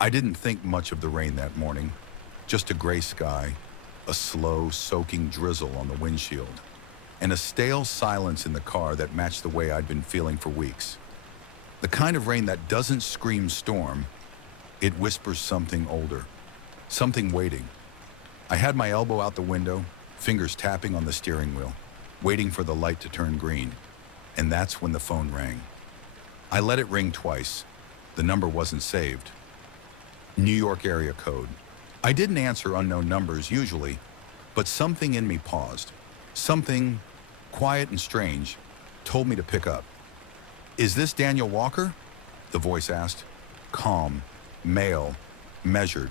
I didn't think much of the rain that morning, just a gray sky, a slow, soaking drizzle on the windshield, and a stale silence in the car that matched the way I'd been feeling for weeks. The kind of rain that doesn't scream storm, it whispers something older, something waiting. I had my elbow out the window, fingers tapping on the steering wheel, waiting for the light to turn green, and that's when the phone rang. I let it ring twice. The number wasn't saved. New York area code. I didn't answer unknown numbers usually, but something in me paused. Something, quiet and strange, told me to pick up. "Is this Daniel Walker?" the voice asked. Calm, male, measured,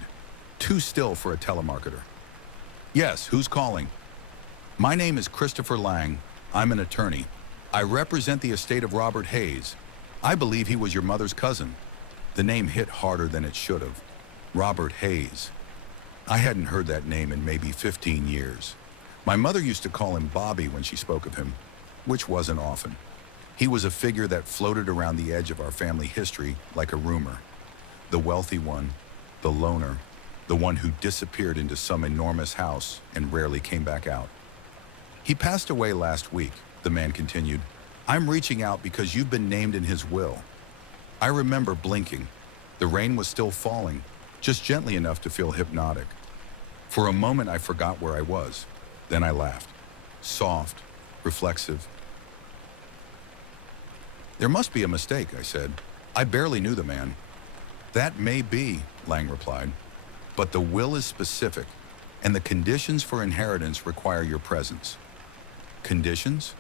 too still for a telemarketer. "Yes, who's calling?" "My name is Christopher Lang. I'm an attorney. I represent the estate of Robert Hayes. I believe he was your mother's cousin." The name hit harder than it should have. Robert Hayes. I hadn't heard that name in maybe 15 years. My mother used to call him Bobby when she spoke of him, which wasn't often. He was a figure that floated around the edge of our family history like a rumor. The wealthy one, the loner, the one who disappeared into some enormous house and rarely came back out. "He passed away last week," the man continued. "I'm reaching out because you've been named in his will." I remember blinking. The rain was still falling, just gently enough to feel hypnotic. For a moment I forgot where I was. Then I laughed. Soft, reflexive. "There must be a mistake," I said. "I barely knew the man." "That may be," Lang replied, "but the will is specific, and the conditions for inheritance require your presence." "Conditions?"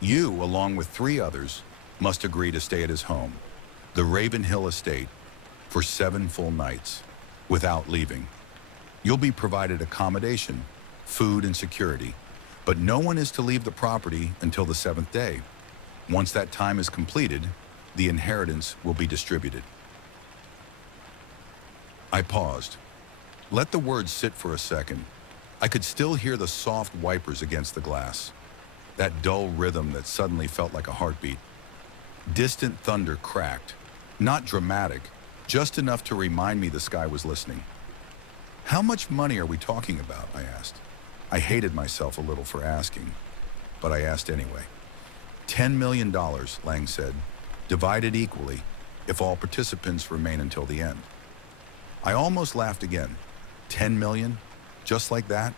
"You, along with 3 others, must agree to stay at his home, the Raven Hill Estate, for 7 full nights, without leaving. You'll be provided accommodation, food, and security, but no one is to leave the property until the 7th day. Once that time is completed, the inheritance will be distributed." I paused. Let the words sit for a second. I could still hear the soft wipers against the glass, that dull rhythm that suddenly felt like a heartbeat. Distant thunder cracked, not dramatic, just enough to remind me the sky was listening. "How much money are we talking about?" I asked. I hated myself a little for asking, but I asked anyway. $10 million, Lang said, divided equally if all participants remain until the end. I almost laughed again. 10 million? Just like that?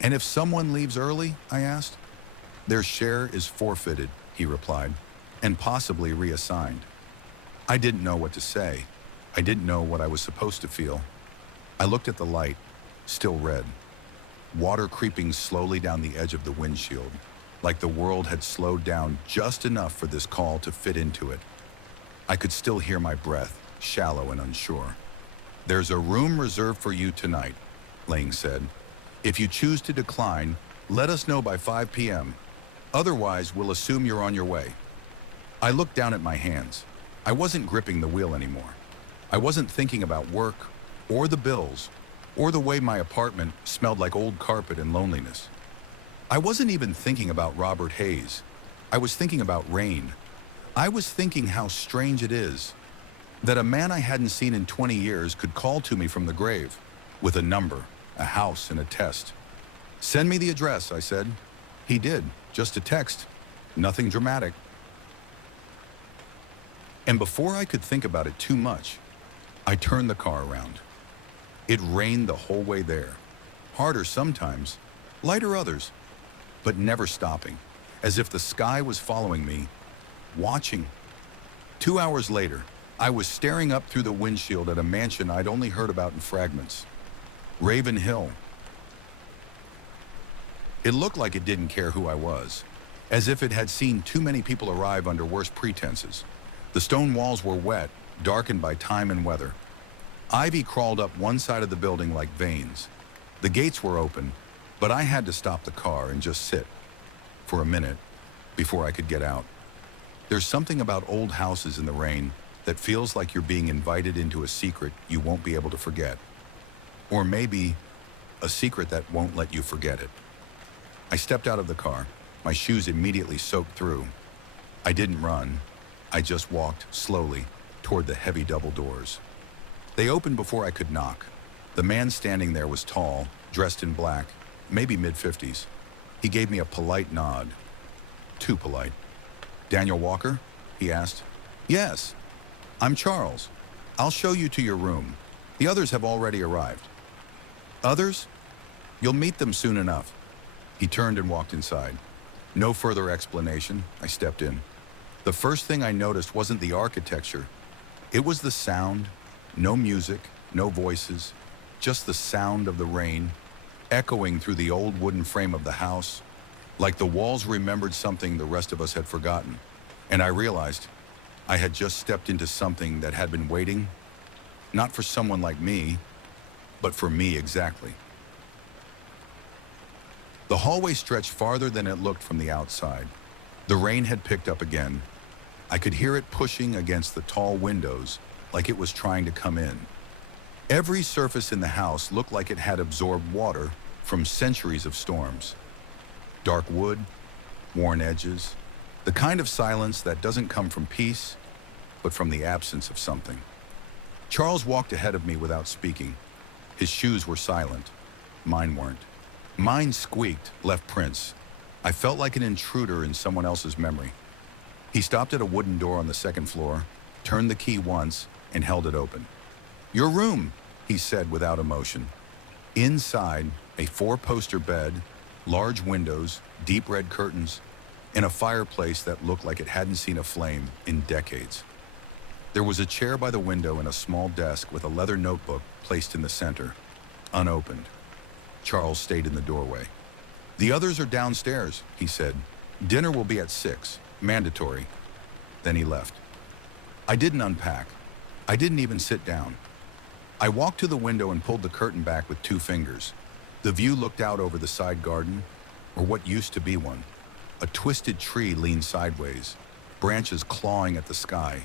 "And if someone leaves early?" I asked. "Their share is forfeited," he replied, "and possibly reassigned." I didn't know what to say. I didn't know what I was supposed to feel. I looked at the light, still red. Water creeping slowly down the edge of the windshield, like the world had slowed down just enough for this call to fit into it. I could still hear my breath, shallow and unsure. "There's a room reserved for you tonight," Lang said. "If you choose to decline, let us know by 5 p.m. Otherwise, we'll assume you're on your way." I looked down at my hands. I wasn't gripping the wheel anymore. I wasn't thinking about work, or the bills, or the way my apartment smelled like old carpet and loneliness. I wasn't even thinking about Robert Hayes. I was thinking about rain. I was thinking how strange it is that a man I hadn't seen in 20 years could call to me from the grave, with a number, a house, and a test. "Send me the address," I said. He did, just a text, nothing dramatic. And before I could think about it too much, I turned the car around. It rained the whole way there. Harder sometimes, lighter others, but never stopping, as if the sky was following me, watching. 2 hours later, I was staring up through the windshield at a mansion I'd only heard about in fragments. Raven Hill. It looked like it didn't care who I was, as if it had seen too many people arrive under worse pretenses. The stone walls were wet, darkened by time and weather. Ivy crawled up one side of the building like veins. The gates were open, but I had to stop the car and just sit, for a minute, before I could get out. There's something about old houses in the rain that feels like you're being invited into a secret you won't be able to forget. Or maybe a secret that won't let you forget it. I stepped out of the car, my shoes immediately soaked through. I didn't run. I just walked slowly toward the heavy double doors. They opened before I could knock. The man standing there was tall, dressed in black, maybe mid-50s. He gave me a polite nod. Too polite. "Daniel Walker?" he asked. "Yes. I'm Charles. I'll show you to your room. The others have already arrived." "Others? You'll meet them soon enough." He turned and walked inside. No further explanation. I stepped in. The first thing I noticed wasn't the architecture. It was the sound. No music, no voices, just the sound of the rain, echoing through the old wooden frame of the house, like the walls remembered something the rest of us had forgotten. And I realized I had just stepped into something that had been waiting, not for someone like me, but for me exactly. The hallway stretched farther than it looked from the outside. The rain had picked up again. I could hear it pushing against the tall windows like it was trying to come in. Every surface in the house looked like it had absorbed water from centuries of storms. Dark wood, worn edges, the kind of silence that doesn't come from peace, but from the absence of something. Charles walked ahead of me without speaking. His shoes were silent. Mine weren't. Mine squeaked, left prints. I felt like an intruder in someone else's memory. He stopped at a wooden door on the second floor, turned the key once, and held it open. "Your room," he said without emotion. Inside, a four-poster bed, large windows, deep red curtains, and a fireplace that looked like it hadn't seen a flame in decades. There was a chair by the window and a small desk with a leather notebook placed in the center, unopened. Charles stayed in the doorway. "The others are downstairs," he said. "Dinner will be at 6, mandatory." Then he left. I didn't unpack. I didn't even sit down. I walked to the window and pulled the curtain back with 2 fingers. The view looked out over the side garden, or what used to be one. A twisted tree leaned sideways, branches clawing at the sky.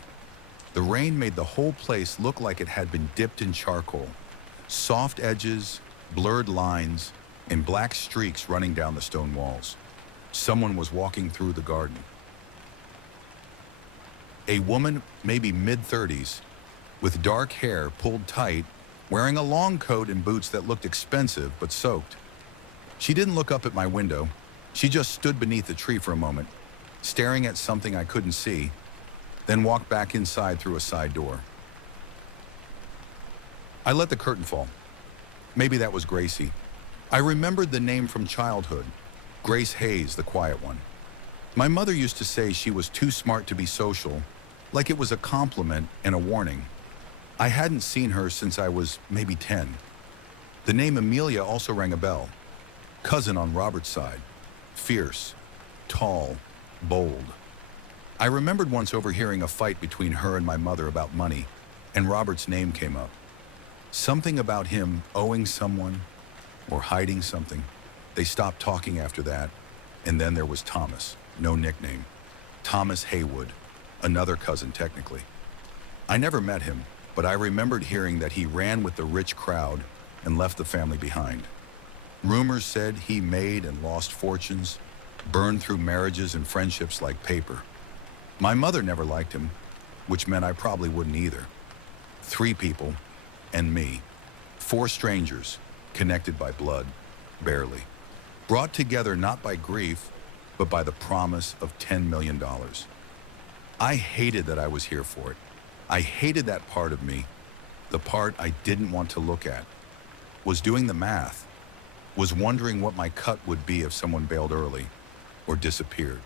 The rain made the whole place look like it had been dipped in charcoal. Soft edges, blurred lines, and black streaks running down the stone walls. Someone was walking through the garden. A woman, maybe mid-30s, with dark hair pulled tight, wearing a long coat and boots that looked expensive but soaked. She didn't look up at my window. She just stood beneath the tree for a moment, staring at something I couldn't see, then walked back inside through a side door. I let the curtain fall. Maybe that was Gracie. I remembered the name from childhood, Grace Hayes, the quiet one. My mother used to say she was too smart to be social, like it was a compliment and a warning. I hadn't seen her since I was maybe 10. The name Amelia also rang a bell. Cousin on Robert's side. Fierce, tall, bold. I remembered once overhearing a fight between her and my mother about money, and Robert's name came up. Something about him owing someone or hiding something. They stopped talking after that, and then there was Thomas, no nickname. Thomas Haywood, another cousin technically. I never met him, but I remembered hearing that he ran with the rich crowd and left the family behind. Rumors said he made and lost fortunes, burned through marriages and friendships like paper. My mother never liked him, which meant I probably wouldn't either. 3 people, and me. 4 strangers, connected by blood, barely. Brought together not by grief, but by the promise of $10 million. I hated that I was here for it. I hated that part of me, the part I didn't want to look at. Was doing the math. Was wondering what my cut would be if someone bailed early or disappeared.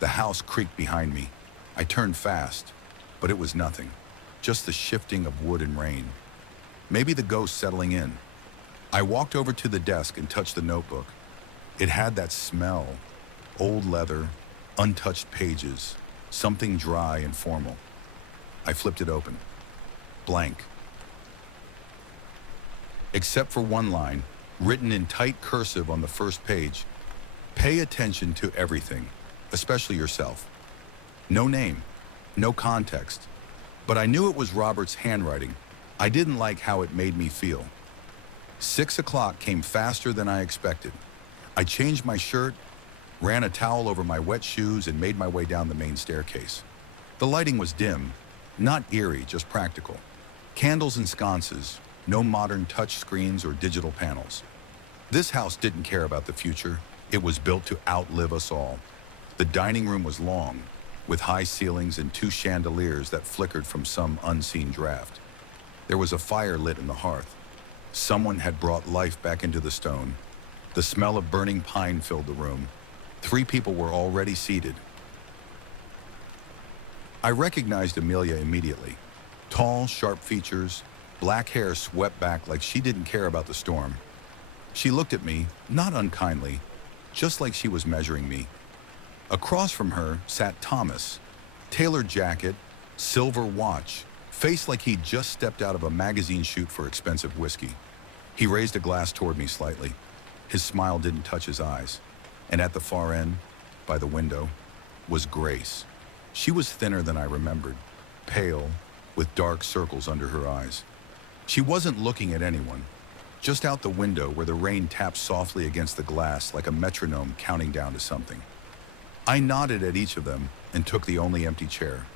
The house creaked behind me. I turned fast, but it was nothing. Just the shifting of wood and rain. Maybe the ghost settling in. I walked over to the desk and touched the notebook. It had that smell. Old leather, untouched pages, something dry and formal. I flipped it open. Blank. Except for one line, written in tight cursive on the first page. Pay attention to everything, especially yourself. No name, no context. But I knew it was Robert's handwriting. I didn't like how it made me feel. 6 o'clock came faster than I expected. I changed my shirt, ran a towel over my wet shoes, and made my way down the main staircase. The lighting was dim, not eerie, just practical. Candles and sconces, no modern touch screens or digital panels. This house didn't care about the future. It was built to outlive us all. The dining room was long, with high ceilings and two chandeliers that flickered from some unseen draft. There was a fire lit in the hearth. Someone had brought life back into the stone. The smell of burning pine filled the room. 3 people were already seated. I recognized Amelia immediately. Tall, sharp features, black hair swept back like she didn't care about the storm. She looked at me, not unkindly, just like she was measuring me. Across from her sat Thomas, tailored jacket, silver watch, face like he'd just stepped out of a magazine shoot for expensive whiskey. He raised a glass toward me slightly. His smile didn't touch his eyes. And at the far end, by the window, was Grace. She was thinner than I remembered, pale, with dark circles under her eyes. She wasn't looking at anyone, just out the window where the rain tapped softly against the glass like a metronome counting down to something. I nodded at each of them and took the only empty chair.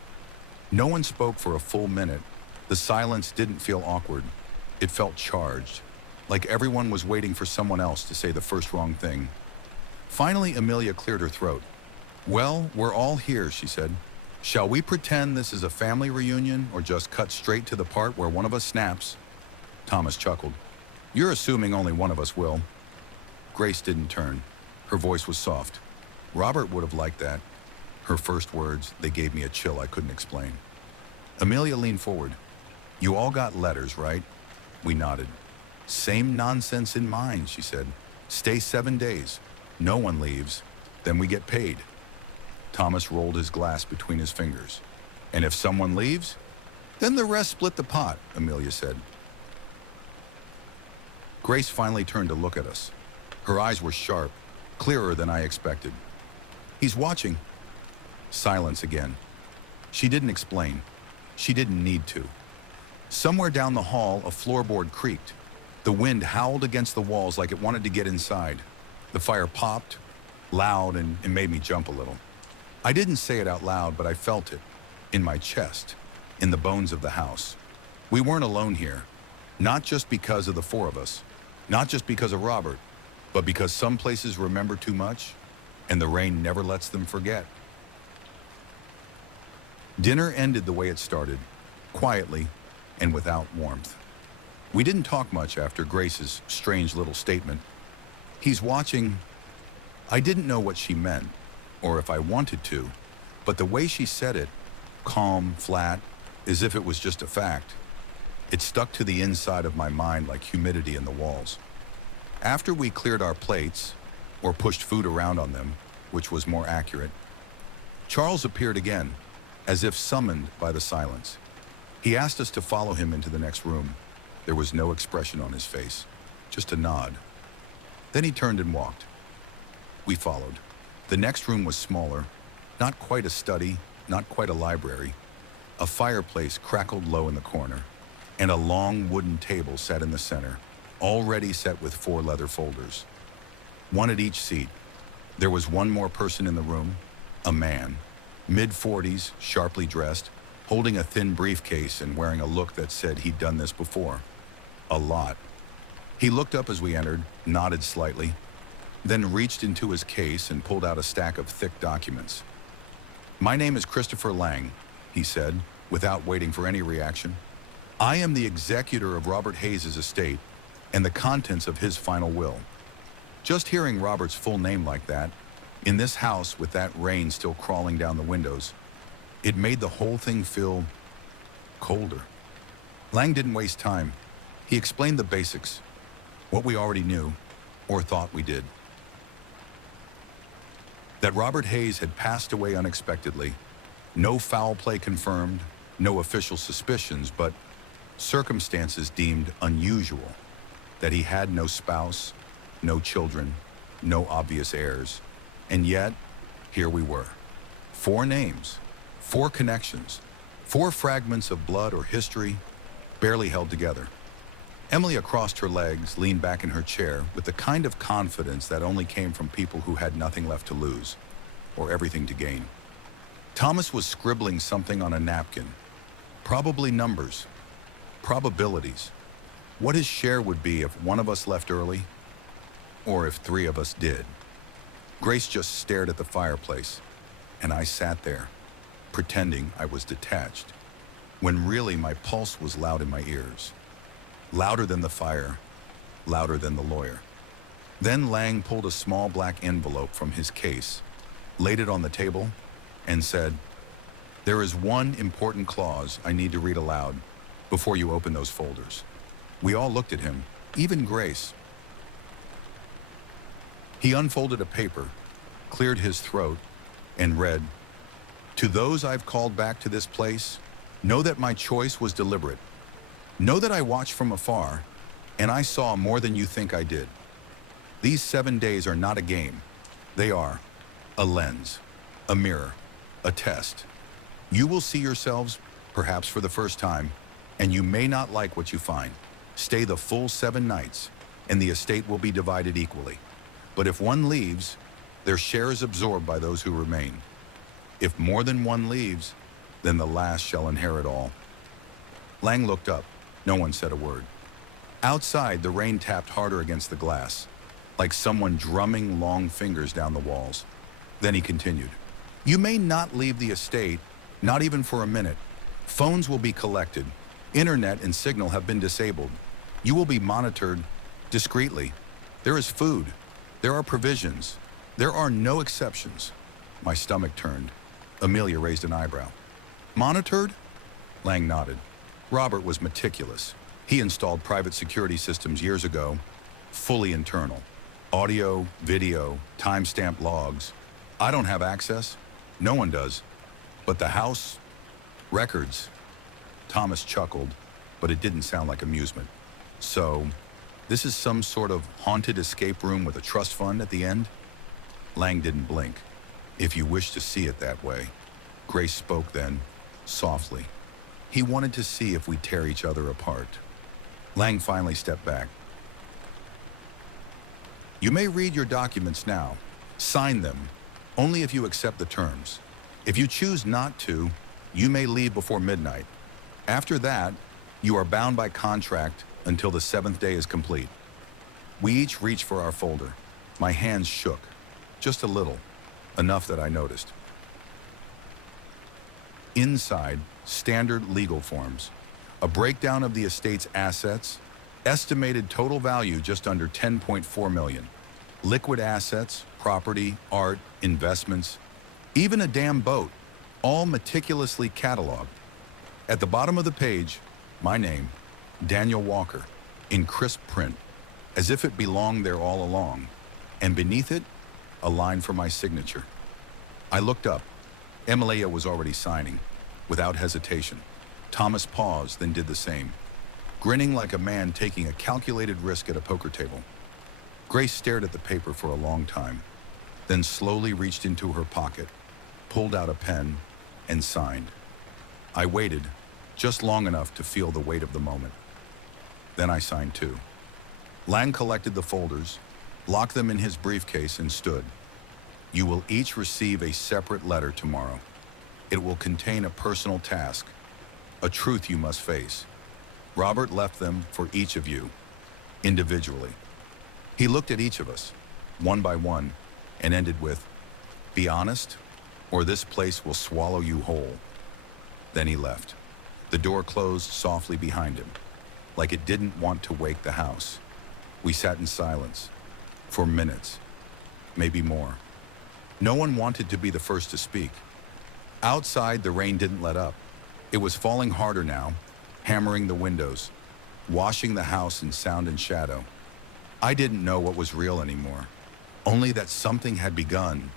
No one spoke for a full minute. The silence didn't feel awkward. It felt charged, like everyone was waiting for someone else to say the first wrong thing. Finally, Amelia cleared her throat. "Well, we're all here," she said. "Shall we pretend this is a family reunion or just cut straight to the part where one of us snaps?" Thomas chuckled. "You're assuming only one of us will." Grace didn't turn. Her voice was soft. Robert would have liked that. Her first words, they gave me a chill I couldn't explain. Amelia leaned forward. "You all got letters, right?" We nodded. "Same nonsense in mine," she said. "Stay 7 days. No one leaves. Then we get paid." Thomas rolled his glass between his fingers. "And if someone leaves, then the rest split the pot," Amelia said. Grace finally turned to look at us. Her eyes were sharp, clearer than I expected. "He's watching." Silence again. She didn't explain. She didn't need to. Somewhere down the hall, a floorboard creaked. The wind howled against the walls like it wanted to get inside. The fire popped, loud, and it made me jump a little. I didn't say it out loud, but I felt it, in my chest, in the bones of the house. We weren't alone here, not just because of the 4 of us, not just because of Robert, but because some places remember too much, and the rain never lets them forget. Dinner ended the way it started, quietly and without warmth. We didn't talk much after Grace's strange little statement. "He's watching." I didn't know what she meant, or if I wanted to, but the way she said it, calm, flat, as if it was just a fact, it stuck to the inside of my mind like humidity in the walls. After we cleared our plates, or pushed food around on them, which was more accurate, Charles appeared again, as if summoned by the silence. He asked us to follow him into the next room. There was no expression on his face, just a nod. Then he turned and walked. We followed. The next room was smaller, not quite a study, not quite a library. A fireplace crackled low in the corner, and a long wooden table sat in the center, already set with 4 leather folders. One at each seat. There was one more person in the room, a man, mid-40s, sharply dressed, holding a thin briefcase and wearing a look that said he'd done this before. A lot. He looked up as we entered, nodded slightly, then reached into his case and pulled out a stack of thick documents. "My name is Christopher Lang," he said, without waiting for any reaction. "I am the executor of Robert Hayes' estate and the contents of his final will." Just hearing Robert's full name like that, in this house with that rain still crawling down the windows, it made the whole thing feel colder. Lang didn't waste time. He explained the basics, what we already knew, or thought we did. That Robert Hayes had passed away unexpectedly. No foul play confirmed, no official suspicions, but circumstances deemed unusual. That he had no spouse, no children, no obvious heirs. And yet, here we were. 4 names, 4 connections, 4 fragments of blood or history, barely held together. Emilia crossed her legs, leaned back in her chair with the kind of confidence that only came from people who had nothing left to lose, or everything to gain. Thomas was scribbling something on a napkin, probably numbers. Probabilities. What his share would be if one of us left early, or if three of us did. Grace just stared at the fireplace, and I sat there, pretending I was detached, when really my pulse was loud in my ears. Louder than the fire, louder than the lawyer. Then Lang pulled a small black envelope from his case, laid it on the table, and said, "There is one important clause I need to read aloud before you open those folders." We all looked at him, even Grace. He unfolded a paper, cleared his throat, and read, "To those I've called back to this place, know that my choice was deliberate. Know that I watched from afar, and I saw more than you think I did. These 7 days are not a game. They are a lens, a mirror, a test. You will see yourselves, perhaps for the first time, and you may not like what you find. Stay the full 7 nights, and the estate will be divided equally. But if one leaves, their share is absorbed by those who remain. If more than one leaves, then the last shall inherit all." Lang looked up. No one said a word. Outside, the rain tapped harder against the glass, like someone drumming long fingers down the walls. Then he continued, "You may not leave the estate, not even for a minute. Phones will be collected. Internet and signal have been disabled. You will be monitored discreetly. There is food. There are provisions. There are no exceptions." My stomach turned. Amelia raised an eyebrow. "Monitored?" Lang nodded. Robert was meticulous. He installed private security systems years ago, fully internal. Audio, video, timestamp logs. I don't have access. No one does. But the house? Records. Thomas chuckled, but it didn't sound like amusement. "So, this is some sort of haunted escape room with a trust fund at the end?" Lang didn't blink. "If you wish to see it that way." Grace spoke then, softly. He wanted to see if we tear each other apart. Lang finally stepped back. "You may read your documents now. Sign them, only if you accept the terms. If you choose not to, you may leave before midnight. After that, you are bound by contract until the 7th day is complete." We each reached for our folder. My hands shook, just a little, enough that I noticed. Inside, standard legal forms, a breakdown of the estate's assets, estimated total value just under 10.4 million. Liquid assets, property, art, investments, even a damn boat, all meticulously cataloged. At the bottom of the page, my name, Daniel Walker, in crisp print, as if it belonged there all along, and beneath it, a line for my signature. I looked up. Emilia was already signing, without hesitation. Thomas paused, then did the same, grinning like a man taking a calculated risk at a poker table. Grace stared at the paper for a long time, then slowly reached into her pocket, pulled out a pen, and signed. I waited, just long enough to feel the weight of the moment. Then I signed too. Lang collected the folders, locked them in his briefcase, and stood. "You will each receive a separate letter tomorrow. It will contain a personal task, a truth you must face. Robert left them for each of you, individually." He looked at each of us, one by one, and ended with, "Be honest, or this place will swallow you whole." Then he left. The door closed softly behind him, like it didn't want to wake the house. We sat in silence, for minutes, maybe more. No one wanted to be the first to speak. Outside, the rain didn't let up. It was falling harder now, hammering the windows, washing the house in sound and shadow. I didn't know what was real anymore, only that something had begun,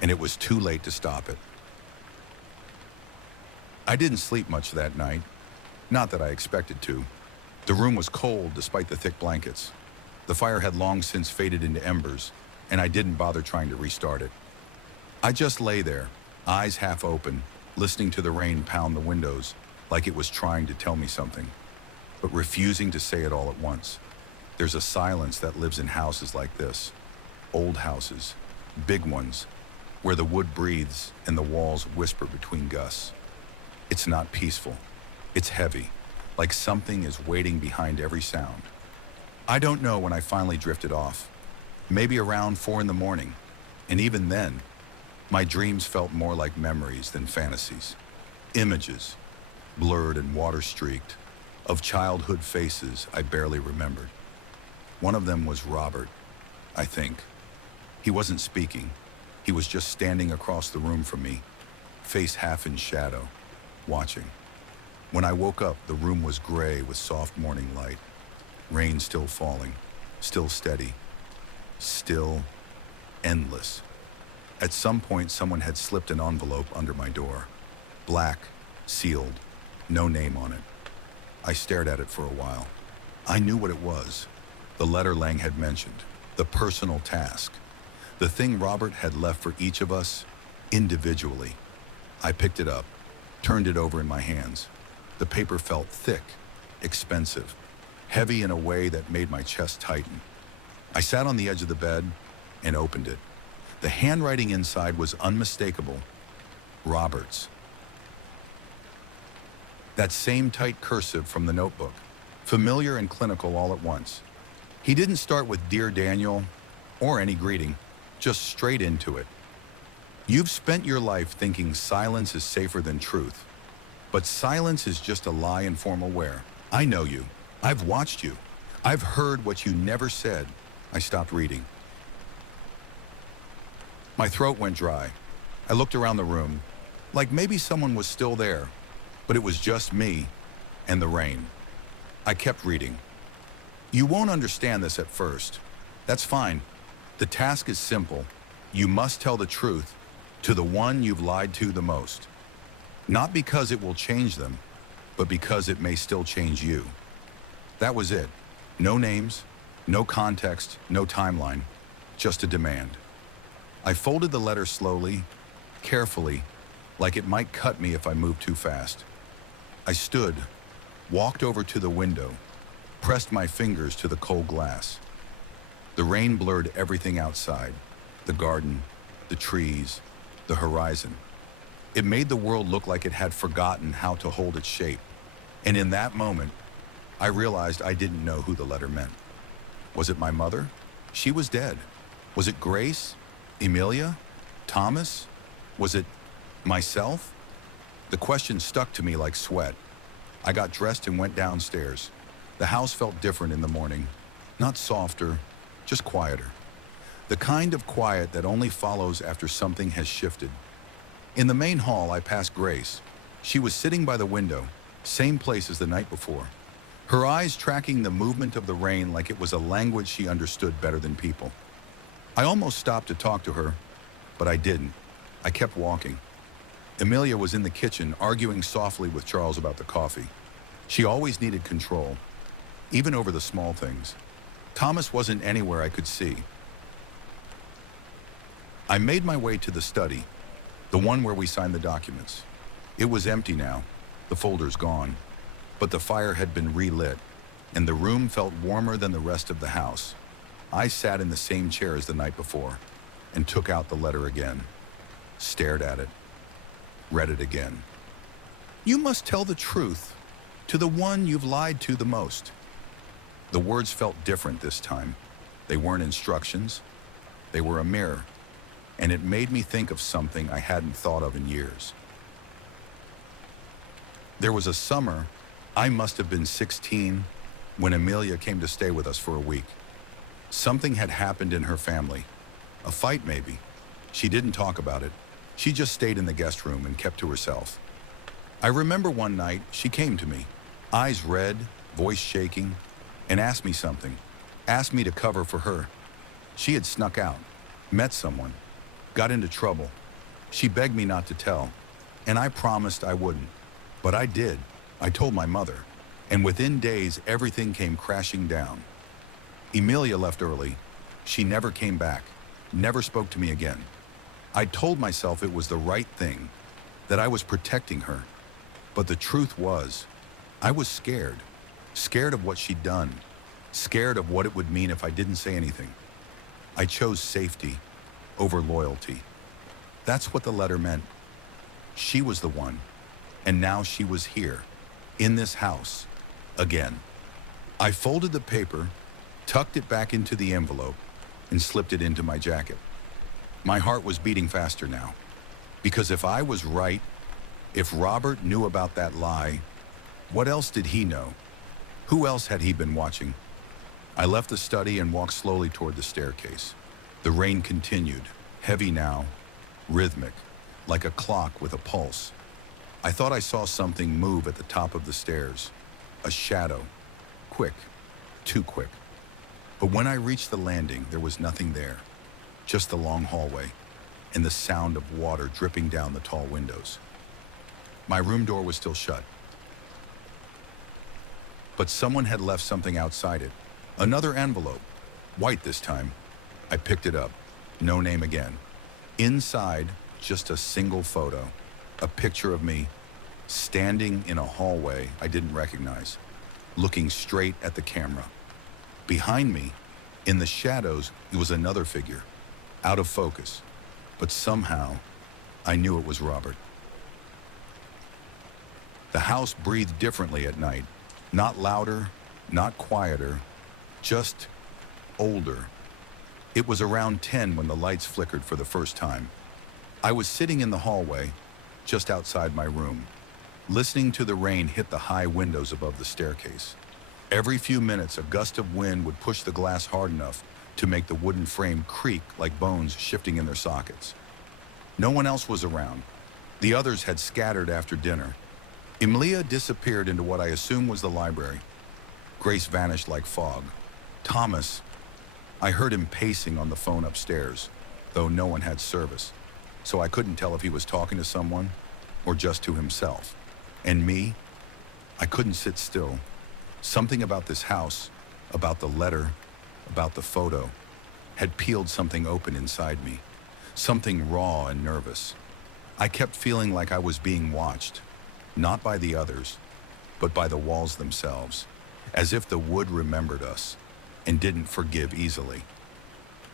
and it was too late to stop it. I didn't sleep much that night, not that I expected to. The room was cold despite the thick blankets. The fire had long since faded into embers, and I didn't bother trying to restart it. I just lay there, eyes half open, listening to the rain pound the windows like it was trying to tell me something, but refusing to say it all at once. There's a silence that lives in houses like this, old houses, big ones, where the wood breathes and the walls whisper between gusts. It's not peaceful. It's heavy, like something is waiting behind every sound. I don't know when I finally drifted off. Maybe around 4 in the morning. And even then, my dreams felt more like memories than fantasies. Images, blurred and water-streaked, of childhood faces I barely remembered. One of them was Robert, I think. He wasn't speaking. He was just standing across the room from me, face half in shadow, watching. When I woke up, the room was gray with soft morning light. Rain still falling, still steady, still endless. At some point, someone had slipped an envelope under my door. Black, sealed, no name on it. I stared at it for a while. I knew what it was. The letter Lang had mentioned, the personal task, the thing Robert had left for each of us individually. I picked it up, turned it over in my hands. The paper felt thick, expensive, heavy in a way that made my chest tighten. I sat on the edge of the bed and opened it. The handwriting inside was unmistakable. Robert's. That same tight cursive from the notebook, familiar and clinical all at once. He didn't start with "Dear Daniel" or any greeting, just straight into it. You've spent your life thinking silence is safer than truth, but silence is just a lie in formal wear. I know you. I've watched you. I've heard what you never said. I stopped reading. My throat went dry. I looked around the room, like maybe someone was still there, but it was just me and the rain. I kept reading. You won't understand this at first. That's fine. The task is simple. You must tell the truth to the one you've lied to the most. Not because it will change them, but because it may still change you. That was it. No names, no context, no timeline, just a demand. I folded the letter slowly, carefully, like it might cut me if I moved too fast. I stood, walked over to the window, pressed my fingers to the cold glass. The rain blurred everything outside, the garden, the trees, the horizon. It made the world look like it had forgotten how to hold its shape. And in that moment, I realized I didn't know who the letter meant. Was it my mother? She was dead. Was it Grace? Emilia? Thomas? Was it myself? The question stuck to me like sweat. I got dressed and went downstairs. The house felt different in the morning. Not softer, just quieter. The kind of quiet that only follows after something has shifted. In the main hall, I passed Grace. She was sitting by the window, same place as the night before. Her eyes tracking the movement of the rain like it was a language she understood better than people. I almost stopped to talk to her, but I didn't. I kept walking. Emilia was in the kitchen, arguing softly with Charles about the coffee. She always needed control, even over the small things. Thomas wasn't anywhere I could see. I made my way to the study, the one where we signed the documents. It was empty now, the folders gone, but the fire had been relit, and the room felt warmer than the rest of the house. I sat in the same chair as the night before, and took out the letter again, stared at it, read it again. You must tell the truth to the one you've lied to the most. The words felt different this time. They weren't instructions, they were a mirror, and it made me think of something I hadn't thought of in years. There was a summer, I must have been 16, when Emilia came to stay with us for a week. Something had happened in her family. A fight, maybe. She didn't talk about it. She just stayed in the guest room and kept to herself. I remember one night she came to me, eyes red, voice shaking, and asked me something. Asked me to cover for her. She had snuck out, met someone, got into trouble. She begged me not to tell, and I promised I wouldn't. But I did. I told my mother, and within days everything came crashing down. Emilia left early. She never came back, never spoke to me again. I told myself it was the right thing, that I was protecting her. But the truth was, I was scared. Scared of what she'd done. Scared of what it would mean if I didn't say anything. I chose safety over loyalty. That's what the letter meant. She was the one, and now she was here, in this house, Again. I folded the paper, tucked it back into the envelope, and slipped it into my jacket. My heart was beating faster now. Because if I was right, if Robert knew about that lie, what else did he know? Who else had he been watching? I left the study and walked slowly toward the staircase. The rain continued, heavy now, rhythmic, like a clock with a pulse. I thought I saw something move at the top of the stairs. A shadow. Quick. Too quick. But when I reached the landing, there was nothing there. Just the long hallway and the sound of water dripping down the tall windows. My room door was still shut. But someone had left something outside it. Another envelope. White this time. I picked it up. No name again. Inside, just a single photo. A picture of me, standing in a hallway I didn't recognize, looking straight at the camera. Behind me, in the shadows, was another figure, out of focus. But somehow, I knew it was Robert. The house breathed differently at night. Not louder, not quieter, just older. It was around 10 when the lights flickered for the first time. I was sitting in the hallway, just outside my room, listening to the rain hit the high windows above the staircase. Every few minutes, a gust of wind would push the glass hard enough to make the wooden frame creak like bones shifting in their sockets. No one else was around. The others had scattered after dinner. Emilia disappeared into what I assumed was the library. Grace vanished like fog. Thomas, I heard him pacing on the phone upstairs, though no one had service, so I couldn't tell if he was talking to someone or just to himself. And me, I couldn't sit still. Something about this house, about the letter, about the photo, had peeled something open inside me, something raw and nervous. I kept feeling like I was being watched, not by the others, but by the walls themselves, as if the wood remembered us and didn't forgive easily.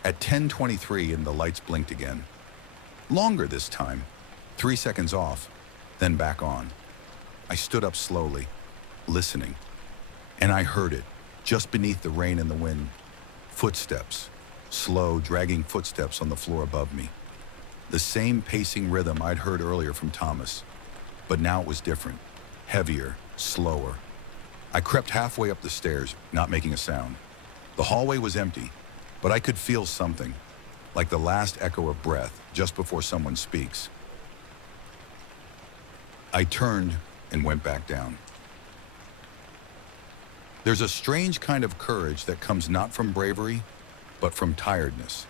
At 10:23 and the lights blinked again. Longer this time, 3 seconds off, then back on. I stood up slowly, listening, and I heard it, just beneath the rain and the wind. Footsteps, slow, dragging footsteps on the floor above me. The same pacing rhythm I'd heard earlier from Thomas, but now it was different, heavier, slower. I crept halfway up the stairs, not making a sound. The hallway was empty, but I could feel something, like the last echo of breath just before someone speaks. I turned and went back down. There's a strange kind of courage that comes not from bravery, but from tiredness.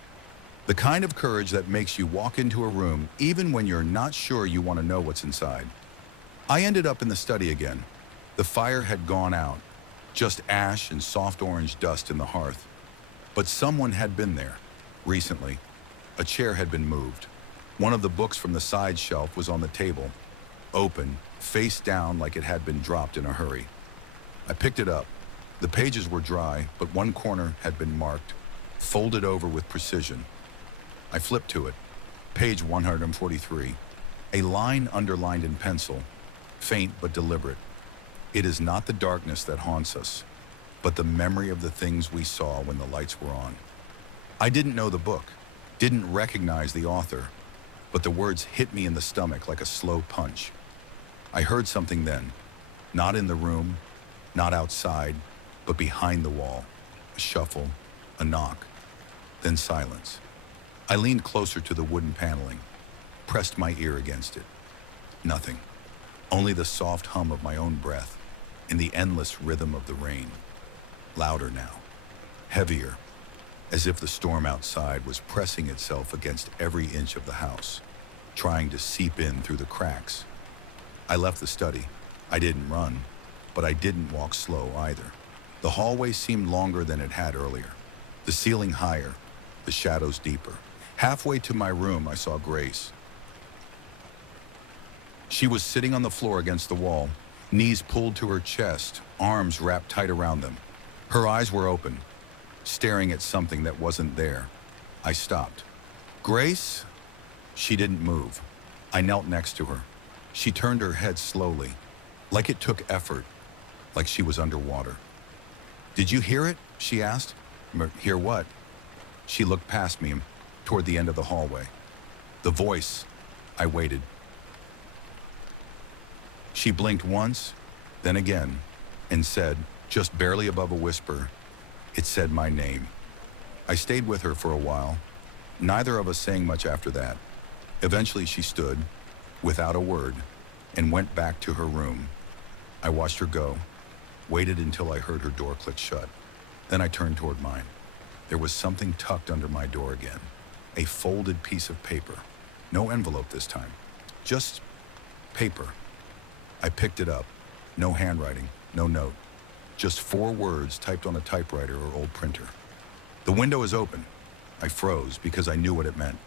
The kind of courage that makes you walk into a room even when you're not sure you want to know what's inside. I ended up in the study again. The fire had gone out, just ash and soft orange dust in the hearth. But someone had been there, recently. A chair had been moved. One of the books from the side shelf was on the table, open, face down like it had been dropped in a hurry. I picked it up. The pages were dry, but one corner had been marked, folded over with precision. I flipped to it. Page 143. A line underlined in pencil, faint but deliberate. It is not the darkness that haunts us, but the memory of the things we saw when the lights were on. I didn't know the book, didn't recognize the author, but the words hit me in the stomach like a slow punch. I heard something then, not in the room, not outside, but behind the wall. A shuffle, a knock, then silence. I leaned closer to the wooden paneling, pressed my ear against it. Nothing. Only the soft hum of my own breath and the endless rhythm of the rain. Louder now, heavier, as if the storm outside was pressing itself against every inch of the house, trying to seep in through the cracks. I left the study. I didn't run, but I didn't walk slow either. The hallway seemed longer than it had earlier, the ceiling higher, the shadows deeper. Halfway to my room, I saw Grace. She was sitting on the floor against the wall, knees pulled to her chest, arms wrapped tight around them. Her eyes were open, staring at something that wasn't there. I stopped. Grace? She didn't move. I knelt next to her. She turned her head slowly, like it took effort. like she was underwater. "Did you hear it?" she asked. "Hear what?" She looked past me toward the end of the hallway. The voice. I waited. She blinked once, then again, and said, just barely above a whisper, it said my name. I stayed with her for a while, neither of us saying much after that. Eventually she stood, without a word, and went back to her room. I watched her go, waited until I heard her door click shut. Then I turned toward mine. There was something tucked under my door again. A folded piece of paper. No envelope this time. Just paper. I picked it up. No handwriting, no note. Just 4 words typed on a typewriter or old printer. "The window is open." I froze because I knew what it meant.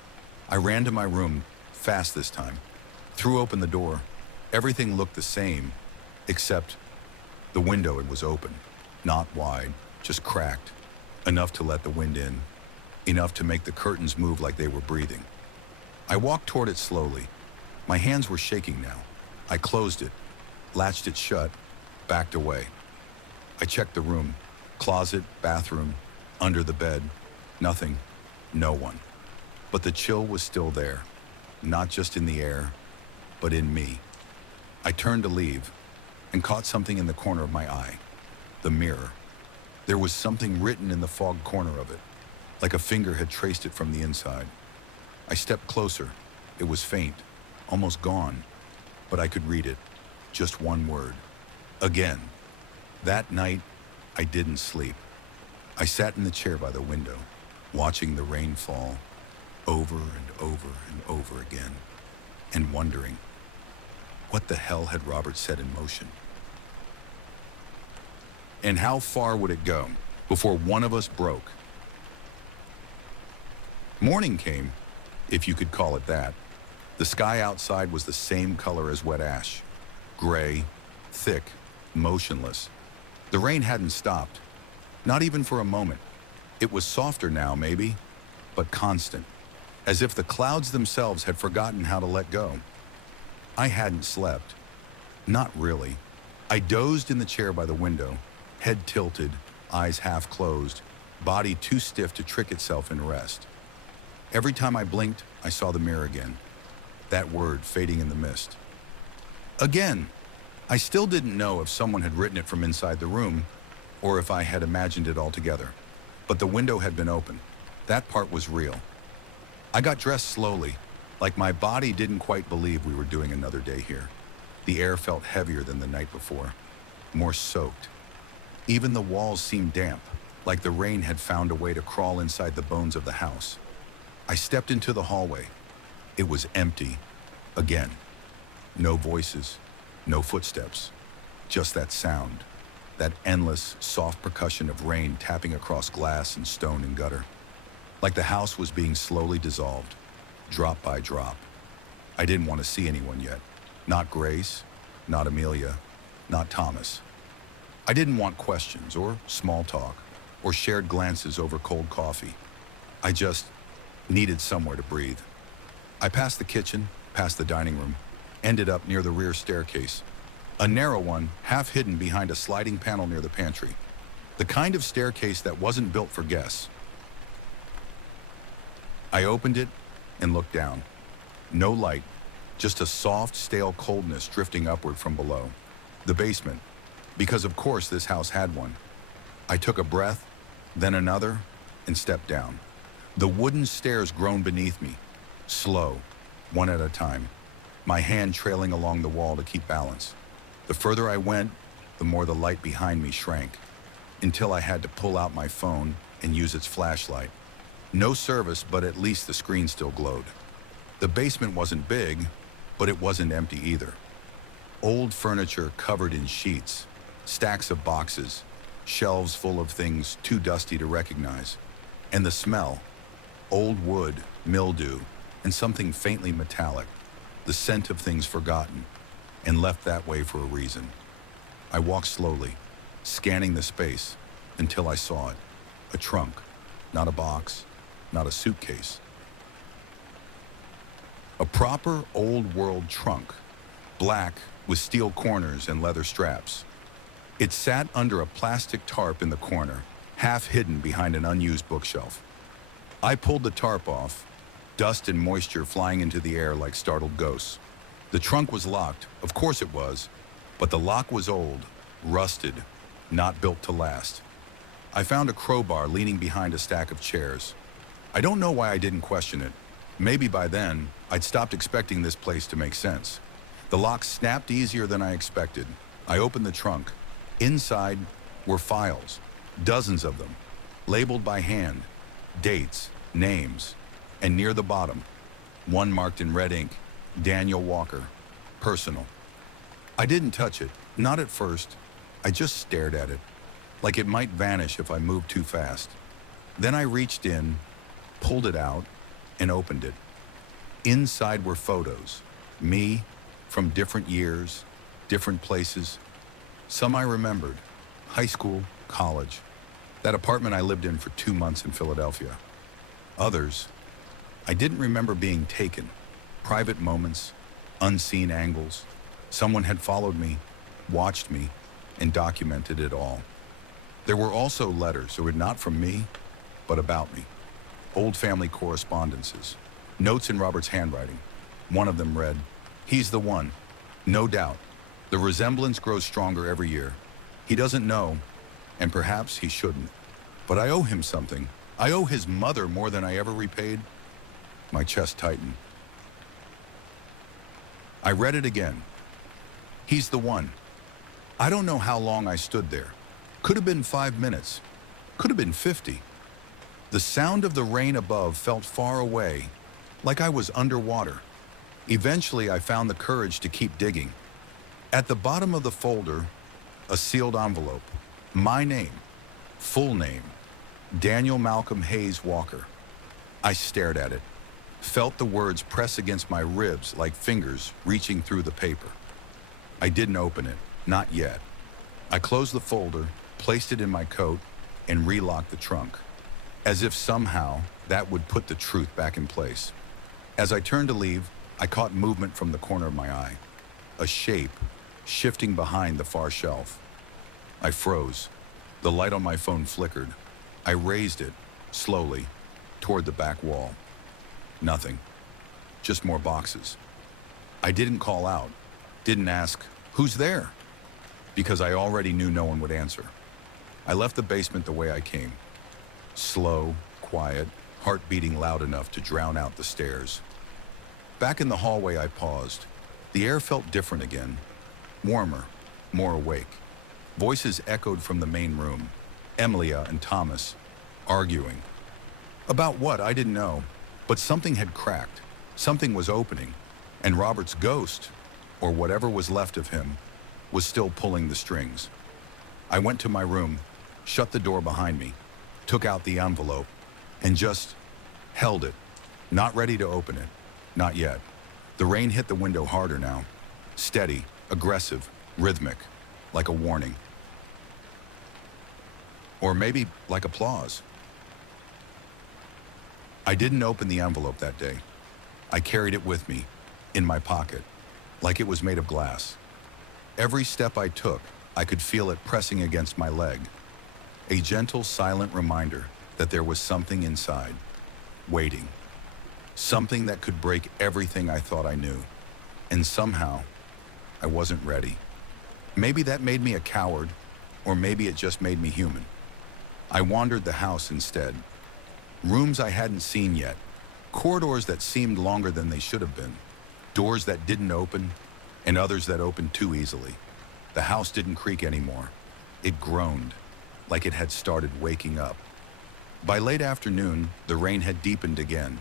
I ran to my room, fast this time. Threw open the door. Everything looked the same, except the window. It was open. Not wide, just cracked. Enough to let the wind in. Enough to make the curtains move like they were breathing. I walked toward it slowly. My hands were shaking now. I closed it, latched it shut, backed away. I checked the room, closet, bathroom, under the bed. Nothing, no one. But the chill was still there, not just in the air, but in me. I turned to leave and caught something in the corner of my eye, the mirror. There was something written in the fog corner of it, like a finger had traced it from the inside. I stepped closer. It was faint, almost gone, but I could read it. Just one word. Again. That night, I didn't sleep. I sat in the chair by the window, watching the rain fall over and over and over again, and wondering, what the hell had Robert set in motion? And how far would it go before one of us broke? Morning came, if you could call it that. The sky outside was the same color as wet ash. Gray, thick, motionless. The rain hadn't stopped, not even for a moment. It was softer now, maybe, but constant, as if the clouds themselves had forgotten how to let go. I hadn't slept. Not really. I dozed in the chair by the window, head tilted, eyes half closed, body too stiff to trick itself in rest. Every time I blinked, I saw the mirror again. That word fading in the mist. Again. I still didn't know if someone had written it from inside the room or if I had imagined it altogether. But the window had been open. That part was real. I got dressed slowly, like my body didn't quite believe we were doing another day here. The air felt heavier than the night before, more soaked. Even the walls seemed damp, like the rain had found a way to crawl inside the bones of the house. I stepped into the hallway. It was empty. Again. No voices. No footsteps, just that sound, that endless, soft percussion of rain tapping across glass and stone and gutter. Like the house was being slowly dissolved, drop by drop. I didn't want to see anyone yet. Not Grace, not Amelia, not Thomas. I didn't want questions or small talk or shared glances over cold coffee. I just needed somewhere to breathe. I passed the kitchen, past the dining room, ended up near the rear staircase, a narrow one half hidden behind a sliding panel near the pantry, the kind of staircase that wasn't built for guests. I opened it and looked down. No light, just a soft, stale coldness drifting upward from below. The basement, because of course this house had one. I took a breath, then another, and stepped down. The wooden stairs groaned beneath me, slow, one at a time. My hand trailing along the wall to keep balance. The further I went, the more the light behind me shrank, until I had to pull out my phone and use its flashlight. No service, but at least the screen still glowed. The basement wasn't big, but it wasn't empty either. Old furniture covered in sheets, stacks of boxes, shelves full of things too dusty to recognize. And the smell, old wood, mildew, and something faintly metallic. The scent of things forgotten, and left that way for a reason. I walked slowly, scanning the space, until I saw it. A trunk, not a box, not a suitcase. A proper old-world trunk, black with steel corners and leather straps. It sat under a plastic tarp in the corner, half hidden behind an unused bookshelf. I pulled the tarp off, dust and moisture flying into the air like startled ghosts. The trunk was locked, of course it was, but the lock was old, rusted, not built to last. I found a crowbar leaning behind a stack of chairs. I don't know why I didn't question it. Maybe by then, I'd stopped expecting this place to make sense. The lock snapped easier than I expected. I opened the trunk. Inside were files, dozens of them, labeled by hand, dates, names, and near the bottom, one marked in red ink, Daniel Walker, personal. I didn't touch it, not at first. I just stared at it, like it might vanish if I moved too fast. Then I reached in, pulled it out, and opened it. Inside were photos, me, from different years, different places. Some I remembered, high school, college, that apartment I lived in for 2 months in Philadelphia. Others, I didn't remember being taken. Private moments, unseen angles. Someone had followed me, watched me, and documented it all. There were also letters that were not from me, but about me. Old family correspondences, notes in Robert's handwriting. One of them read, "He's the one, no doubt. The resemblance grows stronger every year. He doesn't know, and perhaps he shouldn't. But I owe him something. I owe his mother more than I ever repaid." My chest tightened. I read it again. "He's the one." I don't know how long I stood there. Could have been 5 minutes. Could have been 50. The sound of the rain above felt far away, like I was underwater. Eventually, I found the courage to keep digging. At the bottom of the folder, a sealed envelope. My name, full name, Daniel Malcolm Hayes Walker. I stared at it, felt the words press against my ribs like fingers reaching through the paper. I didn't open it, not yet. I closed the folder, placed it in my coat, and relocked the trunk, as if somehow that would put the truth back in place. As I turned to leave, I caught movement from the corner of my eye, a shape shifting behind the far shelf. I froze. The light on my phone flickered. I raised it, slowly, toward the back wall. Nothing. Just more boxes. I didn't call out, didn't ask, "Who's there?" because I already knew no one would answer. I left the basement the way I came. Slow, quiet, heart beating loud enough to drown out the stairs. Back in the hallway, I paused. The air felt different again. Warmer, more awake. Voices echoed from the main room. Emilia and Thomas, arguing. About what, I didn't know, but something had cracked. Something was opening, and Robert's ghost, or whatever was left of him, was still pulling the strings. I went to my room, shut the door behind me, took out the envelope, and just held it, not ready to open it, not yet. The rain hit the window harder now, steady, aggressive, rhythmic, like a warning. Or maybe like applause. I didn't open the envelope that day. I carried it with me, in my pocket, like it was made of glass. Every step I took, I could feel it pressing against my leg. A gentle, silent reminder that there was something inside, waiting. Something that could break everything I thought I knew. And somehow, I wasn't ready. Maybe that made me a coward, or maybe it just made me human. I wandered the house instead. Rooms I hadn't seen yet, corridors that seemed longer than they should have been, doors that didn't open, and others that opened too easily. The house didn't creak anymore. It groaned, like it had started waking up. By late afternoon, the rain had deepened again.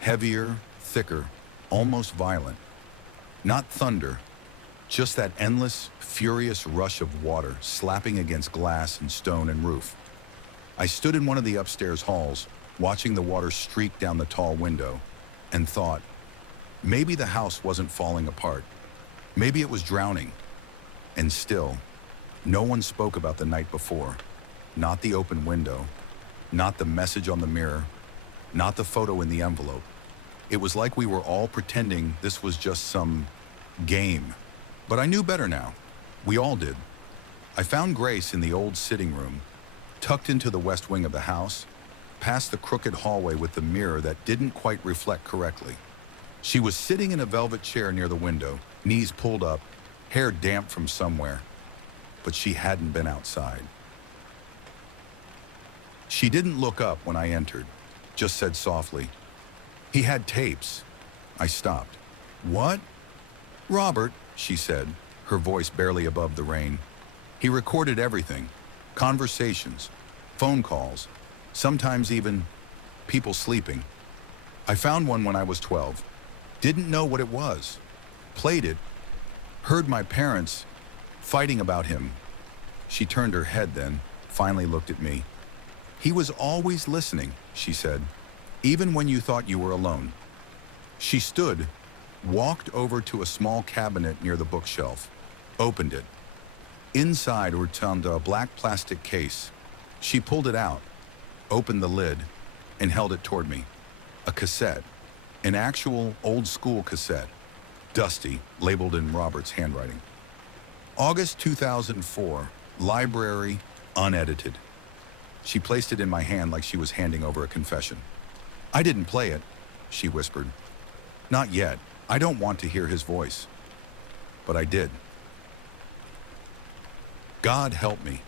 Heavier, thicker, almost violent. Not thunder, just that endless, furious rush of water slapping against glass and stone and roof. I stood in one of the upstairs halls, watching the water streak down the tall window, and thought, maybe the house wasn't falling apart. Maybe it was drowning. And still, no one spoke about the night before. Not the open window, not the message on the mirror, not the photo in the envelope. It was like we were all pretending this was just some game. But I knew better now. We all did. I found Grace in the old sitting room, tucked into the west wing of the house, past the crooked hallway with the mirror that didn't quite reflect correctly. She was sitting in a velvet chair near the window, knees pulled up, hair damp from somewhere, but she hadn't been outside. She didn't look up when I entered, just said softly, "He had tapes." I stopped. "What?" "Robert," she said, her voice barely above the rain. "He recorded everything. Conversations, phone calls, sometimes even people sleeping. I found one when I was 12. Didn't know what it was. Played it. Heard my parents fighting about him." She turned her head then, finally looked at me. "He was always listening," she said, "even when you thought you were alone." She stood, walked over to a small cabinet near the bookshelf, opened it. Inside were a black plastic case. She pulled it out, opened the lid, and held it toward me. A cassette, an actual old-school cassette, dusty, labeled in Robert's handwriting. August 2004, library, unedited. She placed it in my hand like she was handing over a confession. "I didn't play it," she whispered. "Not yet. I don't want to hear his voice." But I did. God help me.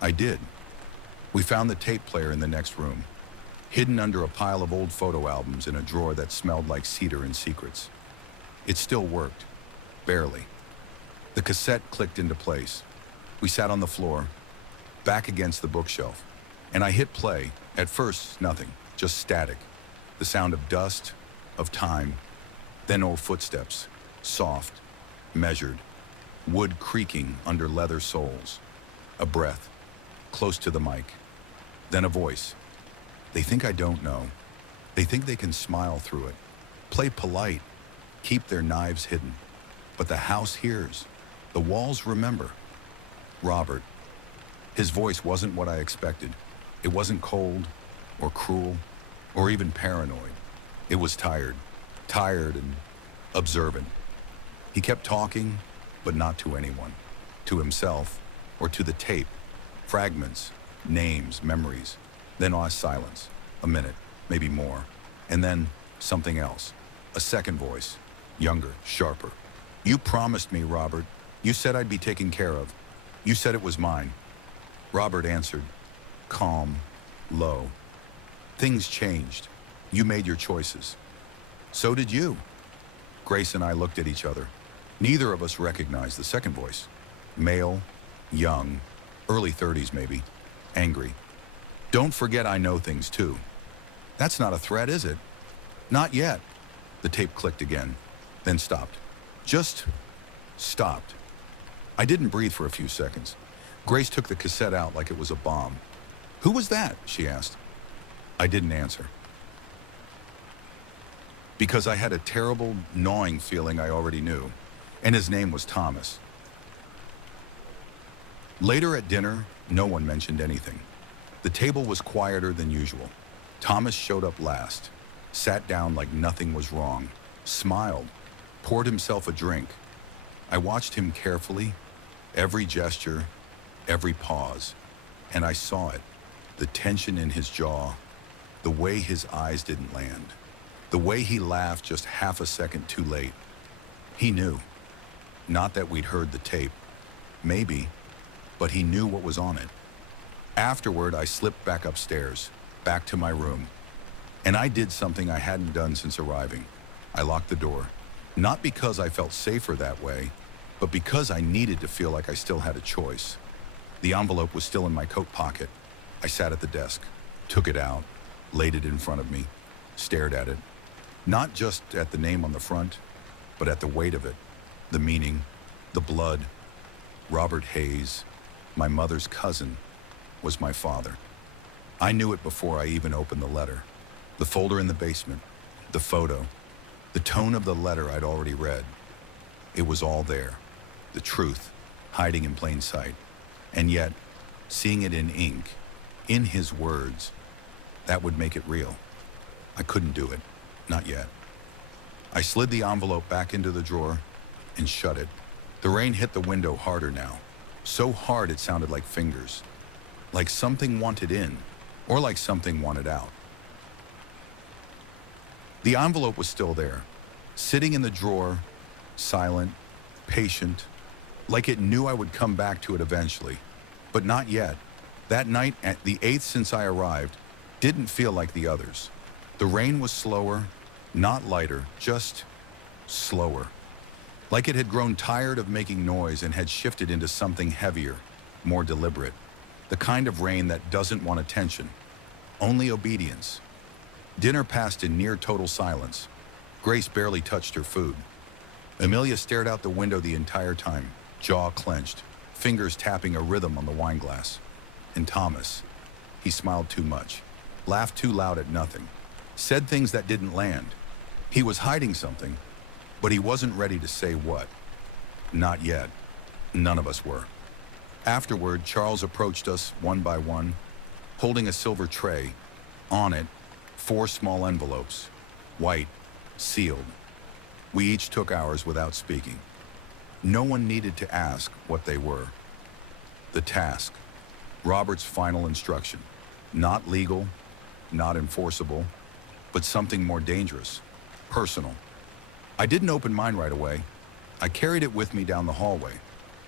I did. We found the tape player in the next room, hidden under a pile of old photo albums in a drawer that smelled like cedar and secrets. It still worked. Barely. The cassette clicked into place. We sat on the floor, back against the bookshelf, and I hit play. At first, nothing, just static. The sound of dust, of time, then old footsteps, soft, measured, wood creaking under leather soles. A breath, close to the mic. Then a voice. They think I don't know. They think they can smile through it, play polite, keep their knives hidden. But the house hears. The walls remember. Robert. His voice wasn't what I expected. It wasn't cold, or cruel, or even paranoid. It was tired and observant. He kept talking, but not to anyone. To himself, or to the tape. Fragments, names, memories. Then a silence. A minute, maybe more. And then something else. A second voice. Younger, sharper. "You promised me, Robert. You said I'd be taken care of. You said it was mine." Robert answered, calm, low. "Things changed. You made your choices. So did you." Grace and I looked at each other. Neither of us recognized the second voice. Male, young, early 30s maybe, angry. "Don't forget I know things too." "That's not a threat, is it?" "Not yet." The tape clicked again, then stopped. Just stopped. I didn't breathe for a few seconds. Grace took the cassette out like it was a bomb. "Who was that?" she asked. I didn't answer. Because I had a terrible, gnawing feeling I already knew, and his name was Thomas. Later at dinner, no one mentioned anything. The table was quieter than usual. Thomas showed up last, sat down like nothing was wrong, smiled, poured himself a drink. I watched him carefully, every gesture, every pause, and I saw it, the tension in his jaw, the way his eyes didn't land, the way he laughed just half a second too late. He knew. Not that we'd heard the tape. Maybe, but he knew what was on it. Afterward, I slipped back upstairs, back to my room, and I did something I hadn't done since arriving. I locked the door, not because I felt safer that way, but because I needed to feel like I still had a choice. The envelope was still in my coat pocket. I sat at the desk, took it out, laid it in front of me, stared at it. Not just at the name on the front, but at the weight of it, the meaning, the blood. Robert Hayes, my mother's cousin, was my father. I knew it before I even opened the letter. The folder in the basement, the photo, the tone of the letter I'd already read. It was all there, the truth, hiding in plain sight. And yet, seeing it in ink, in his words, that would make it real. I couldn't do it, not yet. I slid the envelope back into the drawer and shut it. The rain hit the window harder now, so hard it sounded like fingers, like something wanted in, or like something wanted out. The envelope was still there, sitting in the drawer, silent, patient, like it knew I would come back to it eventually, but not yet. That night, at the 8th since I arrived, didn't feel like the others. The rain was slower, not lighter, just slower. Like it had grown tired of making noise and had shifted into something heavier, more deliberate. The kind of rain that doesn't want attention, only obedience. Dinner passed in near total silence. Grace barely touched her food. Amelia stared out the window the entire time, jaw clenched, fingers tapping a rhythm on the wine glass. And Thomas, he smiled too much, laughed too loud at nothing, said things that didn't land. He was hiding something, but he wasn't ready to say what. Not yet. None of us were. Afterward, Charles approached us one by one, holding a silver tray. On it, 4 small envelopes, white, sealed. We each took ours without speaking. No one needed to ask what they were. The task, Robert's final instruction, not legal, not enforceable, but something more dangerous, personal. I didn't open mine right away. I carried it with me down the hallway,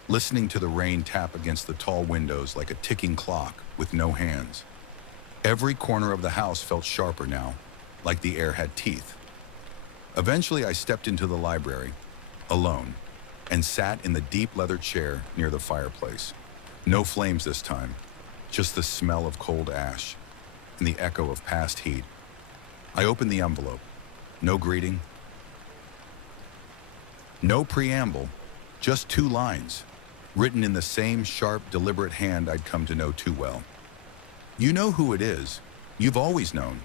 listening to the rain tap against the tall windows like a ticking clock with no hands. Every corner of the house felt sharper now, like the air had teeth. Eventually, I stepped into the library, alone, and sat in the deep leather chair near the fireplace. No flames this time, just the smell of cold ash and the echo of past heat. I opened the envelope. No greeting, no preamble, just 2 lines, written in the same sharp, deliberate hand I'd come to know too well. You know who it is. You've always known.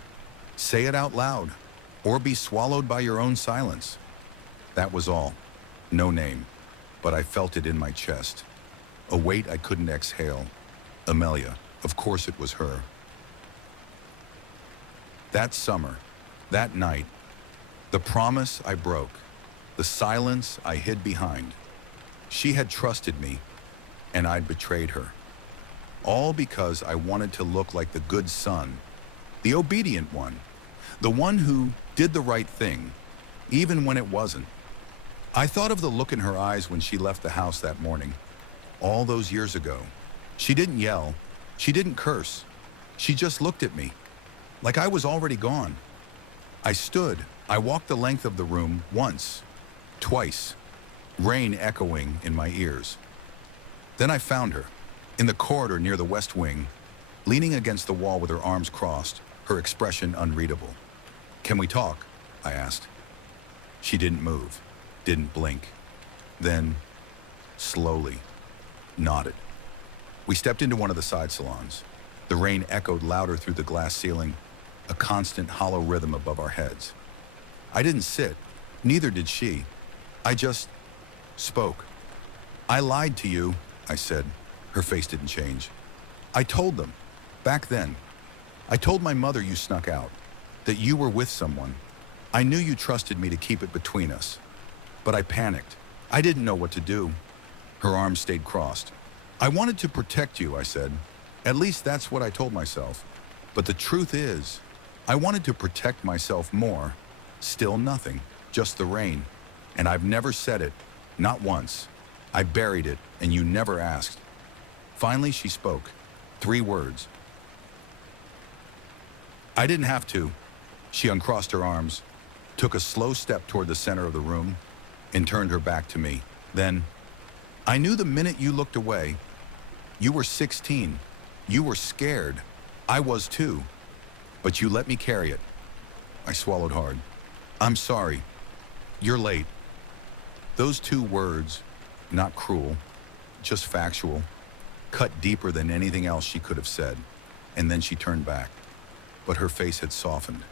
Say it out loud, or be swallowed by your own silence. That was all. No name, but I felt it in my chest. A weight I couldn't exhale. Amelia, of course it was her. That summer, that night, the promise I broke, the silence I hid behind. She had trusted me, and I'd betrayed her. All because I wanted to look like the good son, the obedient one, the one who did the right thing, even when it wasn't. I thought of the look in her eyes when she left the house that morning, all those years ago. She didn't yell, she didn't curse. She just looked at me, like I was already gone. I stood, I walked the length of the room once, twice, rain echoing in my ears. Then I found her, in the corridor near the west wing, leaning against the wall with her arms crossed, her expression unreadable. "Can we talk?" I asked. She didn't move, didn't blink. Then, slowly, nodded. We stepped into one of the side salons. The rain echoed louder through the glass ceiling, a constant hollow rhythm above our heads. I didn't sit, neither did she. I just spoke. "I lied to you," I said. Her face didn't change. "I told them, back then. I told my mother you snuck out, that you were with someone. I knew you trusted me to keep it between us. But I panicked. I didn't know what to do." Her arms stayed crossed. "I wanted to protect you," I said. "At least that's what I told myself. But the truth is, I wanted to protect myself more. Still nothing, just the rain. And I've never said it, not once. I buried it, and you never asked." Finally, she spoke. 3 words. "I didn't have to." She uncrossed her arms, took a slow step toward the center of the room, and turned her back to me. Then, "I knew the minute you looked away. You were 16. You were scared. I was too. But you let me carry it." I swallowed hard. "I'm sorry. You're late." Those 2 words, not cruel, just factual, cut deeper than anything else she could have said. And then she turned back. But her face had softened,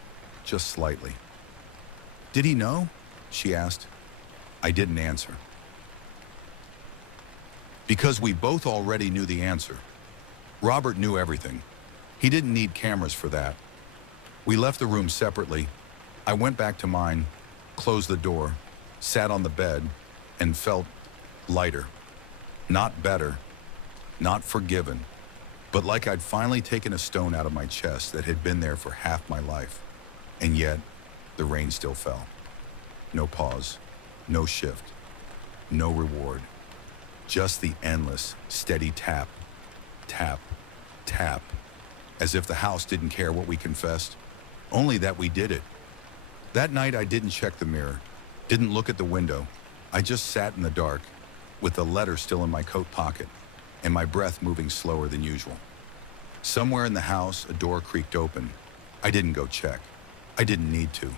just slightly. "Did he know?" she asked. I didn't answer. Because we both already knew the answer. Robert knew everything. He didn't need cameras for that. We left the room separately. I went back to mine, closed the door, sat on the bed, and felt lighter. Not better, not forgiven, but like I'd finally taken a stone out of my chest that had been there for half my life. And yet, the rain still fell. No pause, no shift, no reward. Just the endless, steady tap, tap, tap, as if the house didn't care what we confessed, only that we did it. That night I didn't check the mirror, didn't look at the window. I just sat in the dark, with the letter still in my coat pocket, and my breath moving slower than usual. Somewhere in the house, a door creaked open. I didn't go check. I didn't need to.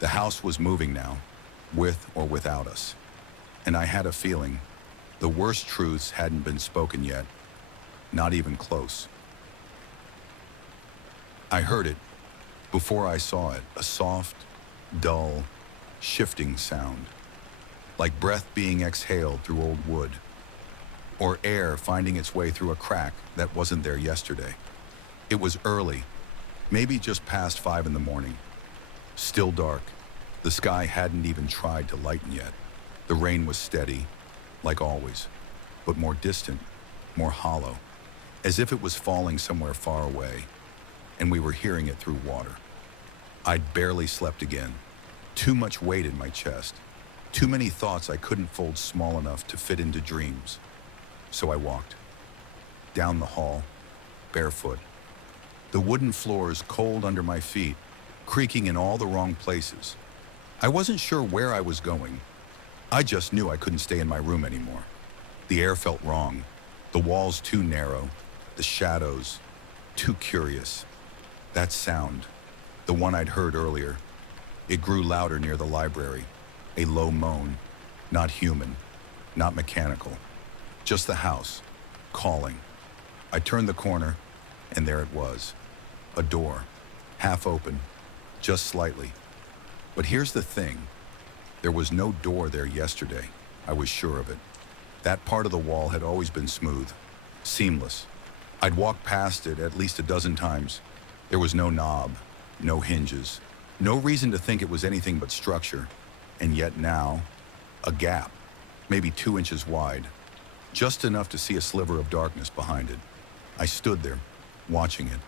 The house was moving now, with or without us. And I had a feeling the worst truths hadn't been spoken yet, not even close. I heard it before I saw it, a soft, dull, shifting sound, like breath being exhaled through old wood, or air finding its way through a crack that wasn't there yesterday. It was early, maybe just past 5 in the morning. Still dark. The sky hadn't even tried to lighten yet. The rain was steady, like always, but more distant, more hollow, as if it was falling somewhere far away, and we were hearing it through water. I'd barely slept again. Too much weight in my chest. Too many thoughts I couldn't fold small enough to fit into dreams. So I walked. Down the hall, barefoot. The wooden floors cold under my feet, creaking in all the wrong places. I wasn't sure where I was going. I just knew I couldn't stay in my room anymore. The air felt wrong. The walls too narrow. The shadows too curious. That sound, the one I'd heard earlier, it grew louder near the library. A low moan, not human, not mechanical. Just the house, calling. I turned the corner, and there it was. A door, half open, just slightly. But here's the thing. There was no door there yesterday. I was sure of it. That part of the wall had always been smooth, seamless. I'd walked past it at least a dozen times. There was no knob, no hinges, no reason to think it was anything but structure. And yet now, a gap, maybe 2 inches wide, just enough to see a sliver of darkness behind it. I stood there, watching it,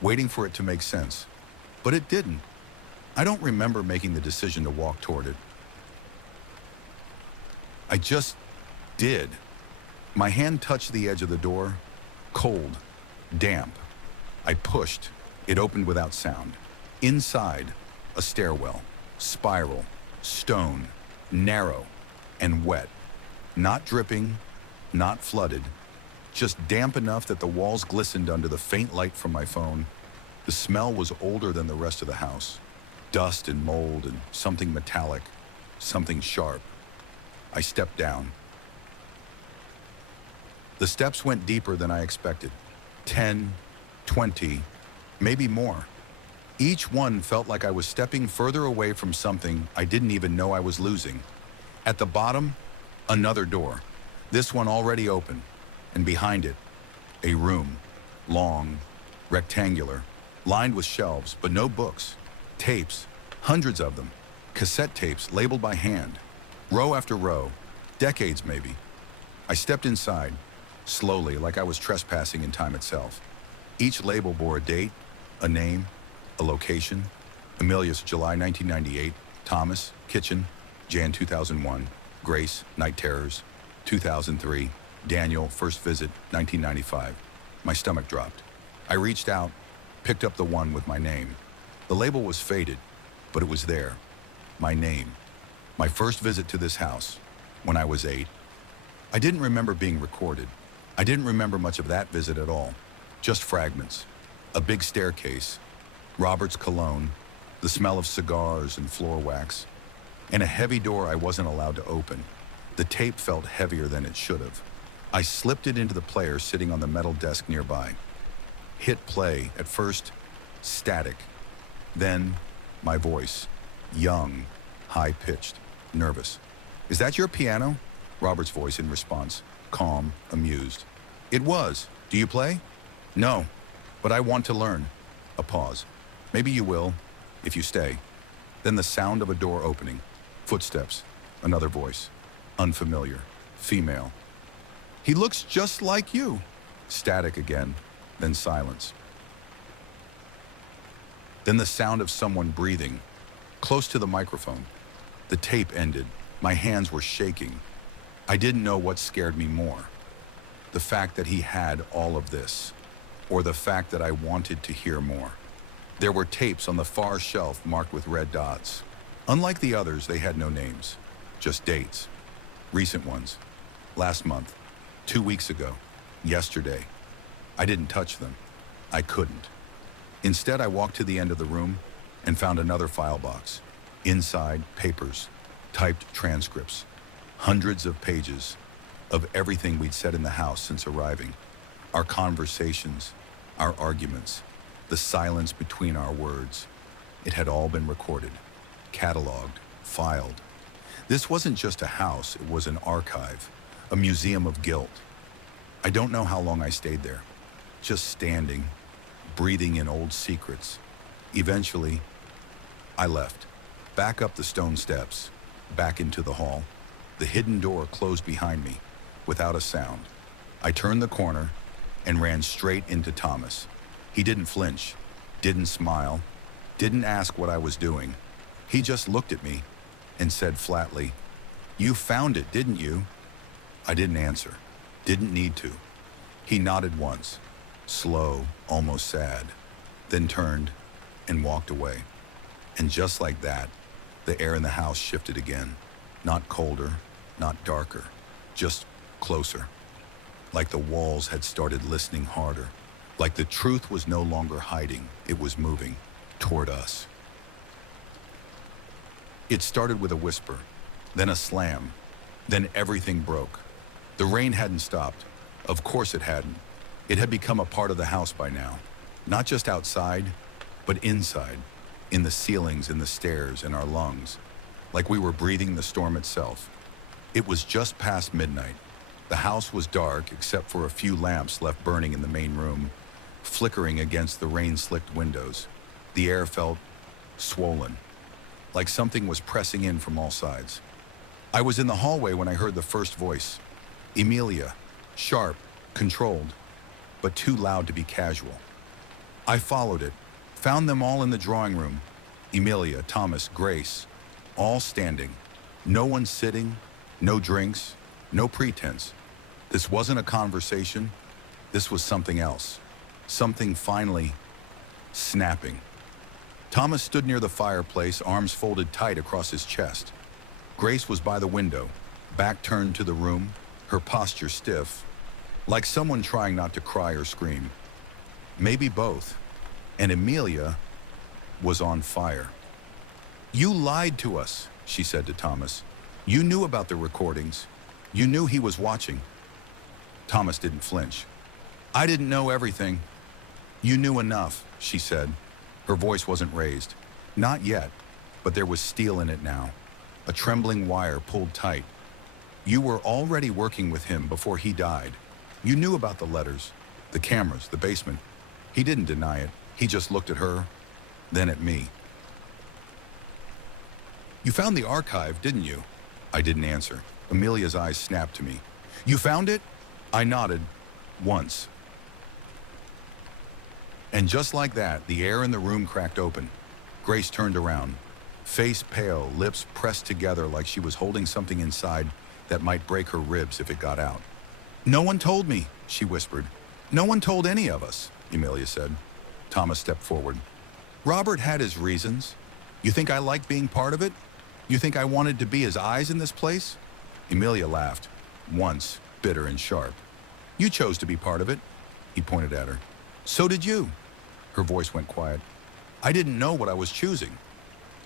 waiting for it to make sense. But it didn't. I don't remember making the decision to walk toward it. I just did. My hand touched the edge of the door, cold, damp. I pushed. It opened without sound. Inside, a stairwell, spiral, stone, narrow, and wet. Not dripping, not flooded, just damp enough that the walls glistened under the faint light from my phone. The smell was older than the rest of the house. Dust and mold and something metallic, something sharp. I stepped down. The steps went deeper than I expected. 10, 20, maybe more. Each one felt like I was stepping further away from something I didn't even know I was losing. At the bottom, another door. This one already open. And behind it, a room. Long, rectangular, lined with shelves, but no books. Tapes, hundreds of them. Cassette tapes labeled by hand. Row after row. Decades, maybe. I stepped inside, slowly, like I was trespassing in time itself. Each label bore a date, a name, a location. Amelius, July 1998. Thomas, kitchen, Jan 2001. Grace, night terrors, 2003. Daniel, first visit, 1995. My stomach dropped. I reached out, picked up the one with my name. The label was faded, but it was there. My name. My first visit to this house, when I was 8. I didn't remember being recorded. I didn't remember much of that visit at all. Just fragments. A big staircase, Robert's cologne, the smell of cigars and floor wax, and a heavy door I wasn't allowed to open. The tape felt heavier than it should have. I slipped it into the player sitting on the metal desk nearby. Hit play, at first, static. Then, my voice, young, high-pitched, nervous. "Is that your piano?" Robert's voice in response, calm, amused. "It was. Do you play?" "No, but I want to learn." A pause. "Maybe you will, if you stay." Then the sound of a door opening. Footsteps. Another voice. Unfamiliar. Female. "He looks just like you." Static again, then silence. Then the sound of someone breathing, close to the microphone. The tape ended. My hands were shaking. I didn't know what scared me more. The fact that he had all of this, or the fact that I wanted to hear more. There were tapes on the far shelf marked with red dots. Unlike the others, they had no names, just dates. Recent ones. Last month, 2 weeks ago, yesterday. I didn't touch them. I couldn't. Instead, I walked to the end of the room and found another file box. Inside, papers, typed transcripts, hundreds of pages of everything we'd said in the house since arriving. Our conversations, our arguments, the silence between our words. It had all been recorded, cataloged, filed. This wasn't just a house, it was an archive, a museum of guilt. I don't know how long I stayed there, just standing, breathing in old secrets. Eventually, I left, back up the stone steps, back into the hall. The hidden door closed behind me, without a sound. I turned the corner and ran straight into Thomas. He didn't flinch, didn't smile, didn't ask what I was doing. He just looked at me and said flatly, "You found it, didn't you?" I didn't answer, didn't need to. He nodded once, slow, almost sad, then turned and walked away. And just like that, the air in the house shifted again. Not colder, not darker, just closer. Like the walls had started listening harder. Like the truth was no longer hiding, it was moving toward us. It started with a whisper, then a slam, then everything broke. The rain hadn't stopped. Of course it hadn't. It had become a part of the house by now. Not just outside, but inside, in the ceilings, in the stairs, in our lungs. Like we were breathing the storm itself. It was just past midnight. The house was dark except for a few lamps left burning in the main room, flickering against the rain-slicked windows. The air felt swollen, like something was pressing in from all sides. I was in the hallway when I heard the first voice. Emilia, sharp, controlled, but too loud to be casual. I followed it, found them all in the drawing room. Emilia, Thomas, Grace, all standing. No one sitting, no drinks, no pretense. This wasn't a conversation. This was something else. Something finally snapping. Thomas stood near the fireplace, arms folded tight across his chest. Grace was by the window, back turned to the room, her posture stiff, like someone trying not to cry or scream. Maybe both. And Emilia was on fire. "You lied to us," she said to Thomas. "You knew about the recordings. You knew he was watching." Thomas didn't flinch. "I didn't know everything." "You knew enough," she said. Her voice wasn't raised. Not yet, but there was steel in it now. A trembling wire pulled tight. "You were already working with him before he died. You knew about the letters, the cameras, the basement." He didn't deny it. He just looked at her, then at me. "You found the archive, didn't you?" I didn't answer. Amelia's eyes snapped to me. "You found it?" I nodded, once. And just like that, the air in the room cracked open. Grace turned around, face pale, lips pressed together like she was holding something inside that might break her ribs if it got out. "No one told me," she whispered. "No one told any of us," Emilia said. Thomas stepped forward. "Robert had his reasons. You think I liked being part of it? You think I wanted to be his eyes in this place?" Emilia laughed, once, bitter and sharp. "You chose to be part of it." He pointed at her. "So did you." Her voice went quiet. "I didn't know what I was choosing."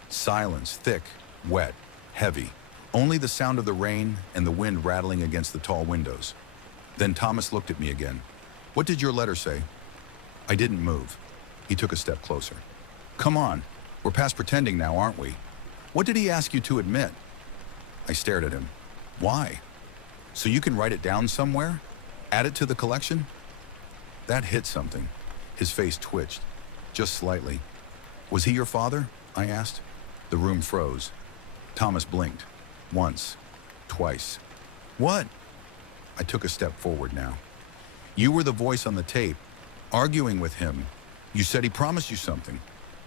Silence, thick, wet, heavy. Only the sound of the rain and the wind rattling against the tall windows. Then Thomas looked at me again. "What did your letter say?" I didn't move. He took a step closer. "Come on, we're past pretending now, aren't we? What did he ask you to admit?" I stared at him. "Why? So you can write it down somewhere? Add it to the collection?" That hit something. His face twitched, just slightly. "Was he your father?" I asked. The room froze. Thomas blinked. Once. Twice. "What?" I took a step forward now. You were the voice on the tape, arguing with him. You said he promised you something,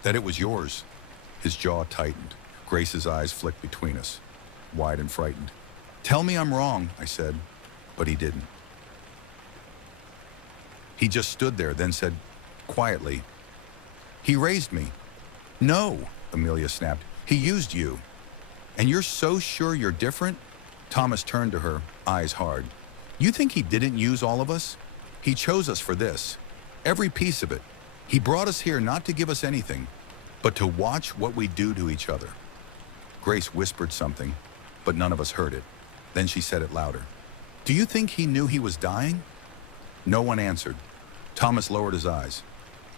that it was yours. His jaw tightened. Grace's eyes flicked between us, wide and frightened. Tell me I'm wrong, I said, but he didn't. He just stood there, then said, quietly, he raised me. No, Amelia snapped. He used you. And you're so sure you're different? Thomas turned to her, eyes hard. You think he didn't use all of us? He chose us for this. Every piece of it. He brought us here not to give us anything, but to watch what we do to each other. Grace whispered something, but none of us heard it. Then she said it louder. Do you think he knew he was dying? No one answered. Thomas lowered his eyes.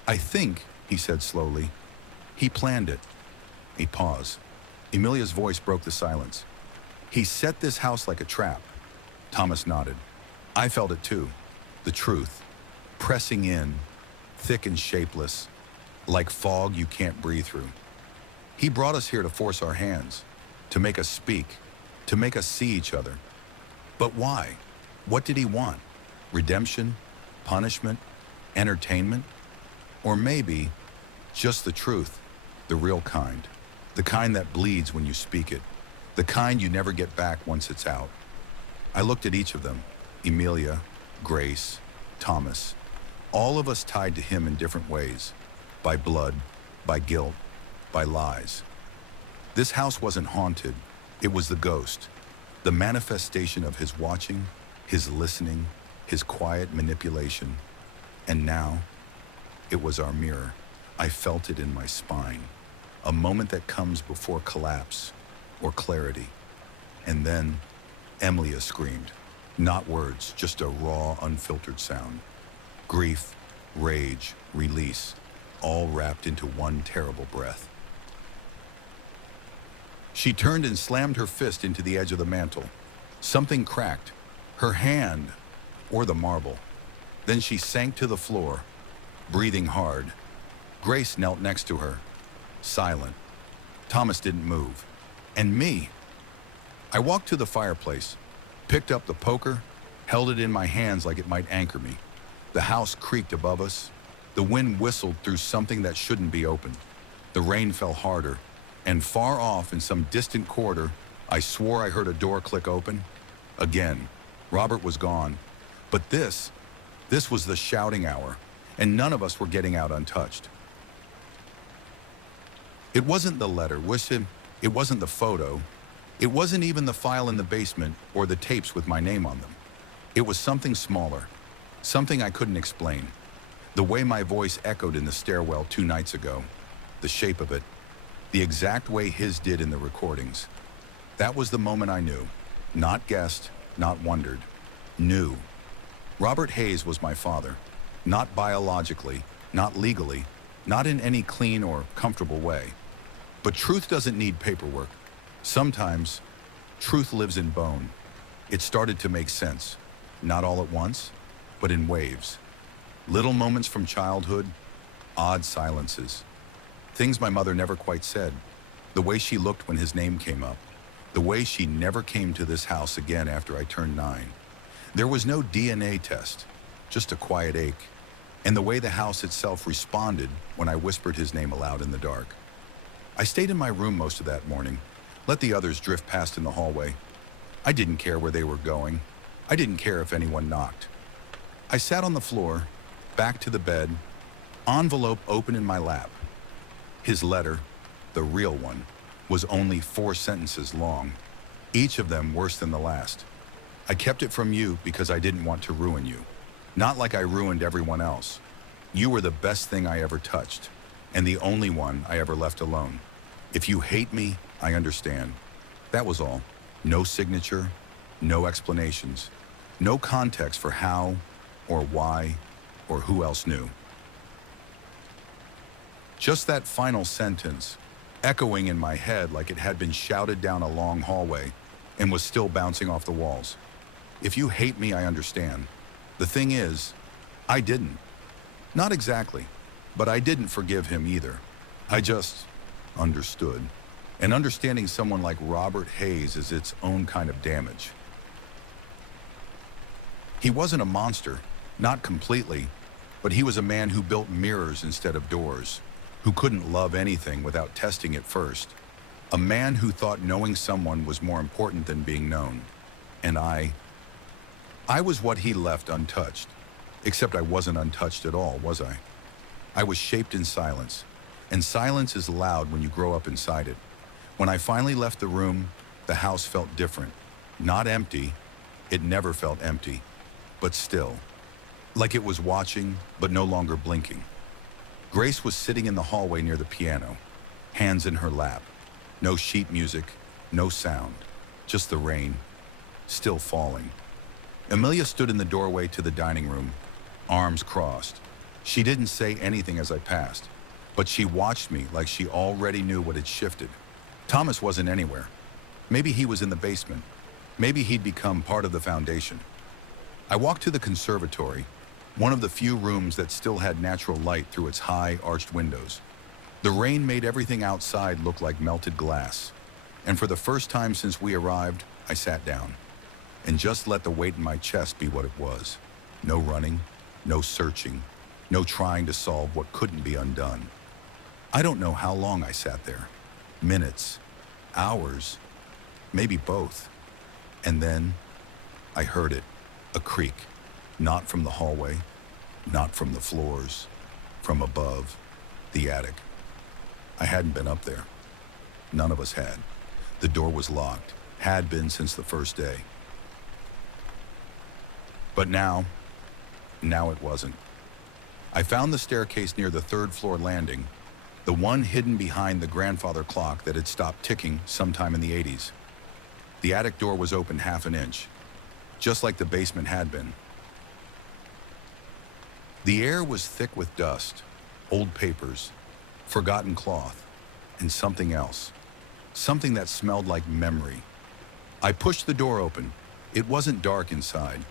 I think, he said slowly, he planned it. A pause. Emilia's voice broke the silence. He set this house like a trap. Thomas nodded. I felt it too. The truth. Pressing in, thick and shapeless, like fog you can't breathe through. He brought us here to force our hands, to make us speak, to make us see each other. But why? What did he want? Redemption? Punishment? Entertainment? Or maybe just the truth, the real kind, the kind that bleeds when you speak it, the kind you never get back once it's out. I looked at each of them, Emilia, Grace, Thomas, all of us tied to him in different ways, by blood, by guilt, by lies. This house wasn't haunted, it was the ghost, the manifestation of his watching, his listening, his quiet manipulation. And now, it was our mirror. I felt it in my spine, a moment that comes before collapse or clarity. And then, Emilia screamed. Not words, just a raw, unfiltered sound. Grief, rage, release, all wrapped into one terrible breath. She turned and slammed her fist into the edge of the mantel. Something cracked. Her hand, or the marble. Then she sank to the floor, breathing hard. Grace knelt next to her, silent. Thomas didn't move. And me. I walked to the fireplace, picked up the poker, held it in my hands like it might anchor me. The house creaked above us. The wind whistled through something that shouldn't be open. The rain fell harder, and far off in some distant corridor, I swore I heard a door click open. Again, Robert was gone. But this was the shouting hour, and none of us were getting out untouched. It wasn't the letter, it wasn't the photo, it wasn't even the file in the basement or the tapes with my name on them. It was something smaller, something I couldn't explain. The way my voice echoed in the stairwell 2 nights ago, the shape of it, the exact way his did in the recordings. That was the moment I knew. Not guessed, not wondered. Knew. Robert Hayes was my father. Not biologically, not legally, not in any clean or comfortable way. But truth doesn't need paperwork. Sometimes, truth lives in bone. It started to make sense. Not all at once, but in waves. Little moments from childhood, odd silences. Things my mother never quite said. The way she looked when his name came up. The way she never came to this house again after I turned 9. There was no DNA test, just a quiet ache. And the way the house itself responded when I whispered his name aloud in the dark. I stayed in my room most of that morning, let the others drift past in the hallway. I didn't care where they were going. I didn't care if anyone knocked. I sat on the floor, back to the bed, envelope open in my lap. His letter, the real one, was only 4 sentences long, each of them worse than the last. I kept it from you because I didn't want to ruin you. Not like I ruined everyone else. You were the best thing I ever touched, and the only one I ever left alone. If you hate me, I understand. That was all. No signature, no explanations, no context for how, or why, or who else knew. Just that final sentence, echoing in my head like it had been shouted down a long hallway and was still bouncing off the walls. If you hate me, I understand. The thing is, I didn't. Not exactly, but I didn't forgive him either. I just understood. And understanding someone like Robert Hayes is its own kind of damage. He wasn't a monster, Not completely, but he was a man who built mirrors instead of doors, who couldn't love anything without testing it first. A man who thought knowing someone was more important than being known. And I was what he left untouched. Except I wasn't untouched at all, was I? I was shaped in silence, and silence is loud when you grow up inside it. When I finally left the room, the house felt different. Not empty, it never felt empty, but still. Like it was watching, but no longer blinking. Grace was sitting in the hallway near the piano, hands in her lap. No sheet music, no sound, just the rain, still falling. Amelia stood in the doorway to the dining room, arms crossed. She didn't say anything as I passed, but she watched me like she already knew what had shifted. Thomas wasn't anywhere. Maybe he was in the basement. Maybe he'd become part of the foundation. I walked to the conservatory, one of the few rooms that still had natural light through its high, arched windows. The rain made everything outside look like melted glass, and for the first time since we arrived, I sat down and just let the weight in my chest be what it was. No running, no searching, no trying to solve what couldn't be undone. I don't know how long I sat there. Minutes, hours, maybe both. And then I heard it, a creak, not from the hallway, not from the floors, from above, the attic. I hadn't been up there. None of us had. The door was locked, had been since the first day. But now it wasn't. I found the staircase near the third floor landing, the one hidden behind the grandfather clock that had stopped ticking sometime in the 80s. The attic door was open half an inch, just like the basement had been. The air was thick with dust, old papers, forgotten cloth, and something else. Something that smelled like memory. I pushed the door open. It wasn't dark inside.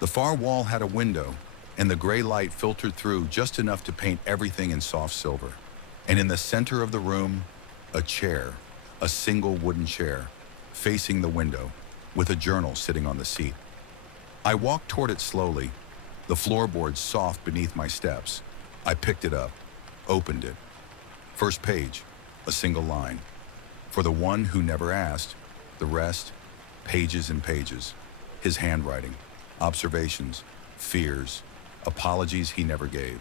The far wall had a window, and the gray light filtered through just enough to paint everything in soft silver. And in the center of the room, a chair, a single wooden chair, facing the window, with a journal sitting on the seat. I walked toward it slowly, the floorboards soft beneath my steps. I picked it up, opened it. First page, a single line. For the one who never asked, the rest, pages and pages. His handwriting, observations, fears, apologies he never gave.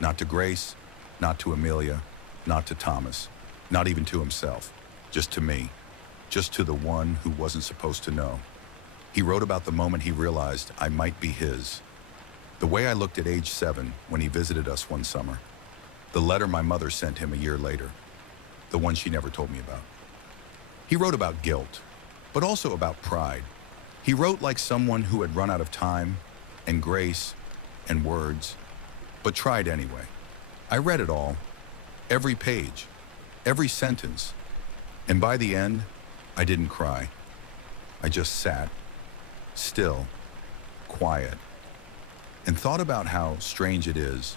Not to Grace, not to Amelia, not to Thomas, not even to himself, just to me, just to the one who wasn't supposed to know. He wrote about the moment he realized I might be his. The way I looked at age 7 when he visited us one summer. The letter my mother sent him a year later. The one she never told me about. He wrote about guilt, but also about pride. He wrote like someone who had run out of time and grace and words, but tried anyway. I read it all, every page, every sentence, and by the end, I didn't cry. I just sat, still, quiet, and thought about how strange it is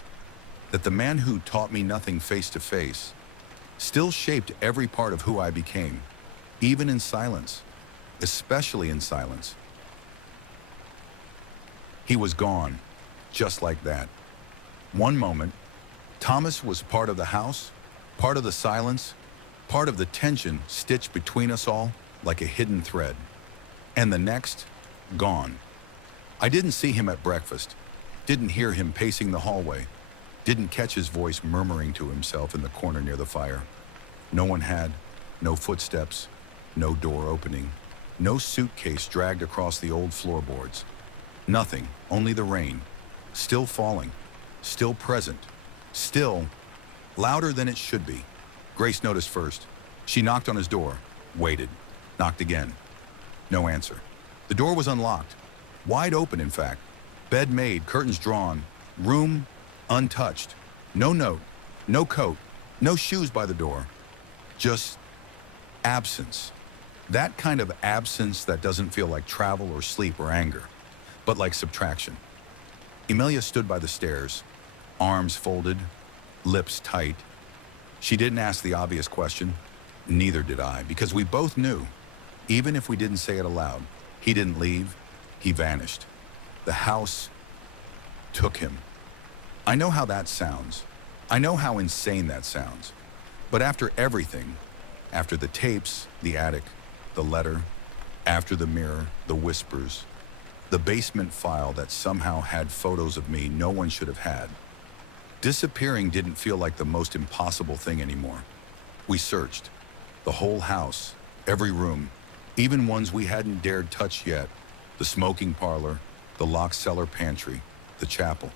that the man who taught me nothing face to face still shaped every part of who I became, even in silence, especially in silence. He was gone, just like that. One moment, Thomas was part of the house, part of the silence, part of the tension stitched between us all like a hidden thread. And the next, gone. I didn't see him at breakfast, didn't hear him pacing the hallway, didn't catch his voice murmuring to himself in the corner near the fire. No one had, no footsteps, no door opening, no suitcase dragged across the old floorboards. Nothing, only the rain, still falling, still present, still louder than it should be. Grace noticed first. She knocked on his door, waited, knocked again. No answer. The door was unlocked, wide open in fact, bed made, curtains drawn, room untouched. No note, no coat, no shoes by the door. Just absence. That kind of absence that doesn't feel like travel or sleep or anger, but like subtraction. Amelia stood by the stairs, arms folded, lips tight. She didn't ask the obvious question. Neither did I, because we both knew, even if we didn't say it aloud, he didn't leave, he vanished. The house took him. I know how that sounds. I know how insane that sounds. But after everything, after the tapes, the attic, the letter, after the mirror, the whispers, the basement file that somehow had photos of me no one should have had, disappearing didn't feel like the most impossible thing anymore. We searched. The whole house, every room, even ones we hadn't dared touch yet, the smoking parlor, the locked cellar pantry, the chapel.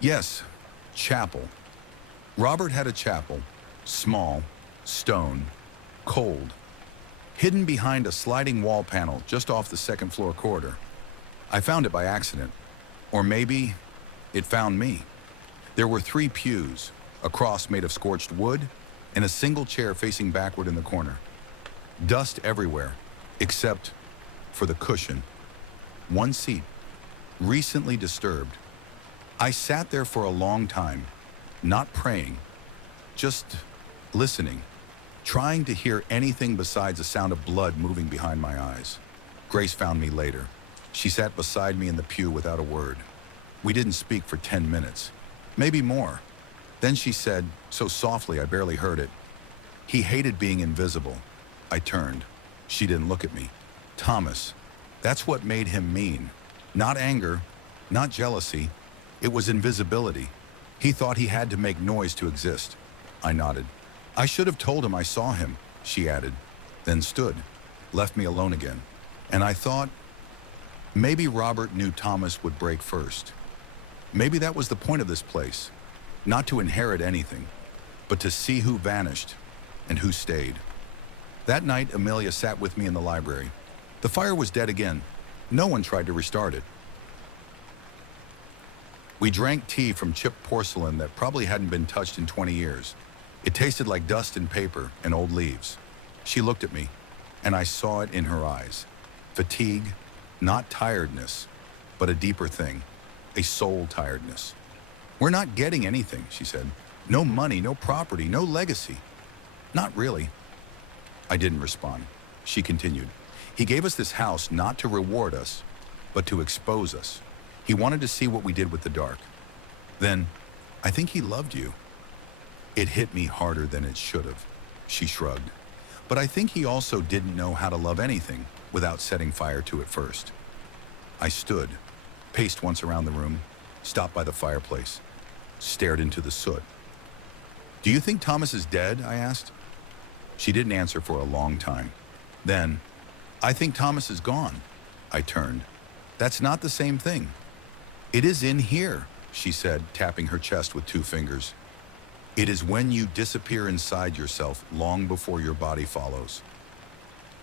Yes, chapel. Robert had a chapel, small, stone, cold, hidden behind a sliding wall panel just off the second floor corridor. I found it by accident. Or maybe it found me. There were 3 pews, a cross made of scorched wood, and a single chair facing backward in the corner. Dust everywhere, except for the cushion. One seat, recently disturbed. I sat there for a long time, not praying, just listening, trying to hear anything besides the sound of blood moving behind my eyes. Grace found me later. She sat beside me in the pew without a word. We didn't speak for 10 minutes, maybe more. Then she said, so softly I barely heard it, "He hated being invisible." I turned. She didn't look at me. Thomas, that's what made him mean. Not anger, not jealousy. It was invisibility. He thought he had to make noise to exist. I nodded. I should have told him I saw him, she added, then stood, left me alone again. And I thought, maybe Robert knew Thomas would break first. Maybe that was the point of this place. Not to inherit anything, but to see who vanished and who stayed. That night, Amelia sat with me in the library. The fire was dead again. No one tried to restart it. We drank tea from chipped porcelain that probably hadn't been touched in 20 years. It tasted like dust and paper and old leaves. She looked at me, and I saw it in her eyes. Fatigue, not tiredness, but a deeper thing, a soul tiredness. We're not getting anything, she said. No money, no property, no legacy. Not really. I didn't respond. She continued. He gave us this house not to reward us, but to expose us. He wanted to see what we did with the dark. Then, I think he loved you. It hit me harder than it should have, she shrugged. But I think he also didn't know how to love anything without setting fire to it first. I stood, paced once around the room, stopped by the fireplace, stared into the soot. Do you think Thomas is dead? I asked. She didn't answer for a long time. Then, I think Thomas is gone. I turned. That's not the same thing. It is in here, she said, tapping her chest with 2 fingers. It is when you disappear inside yourself long before your body follows.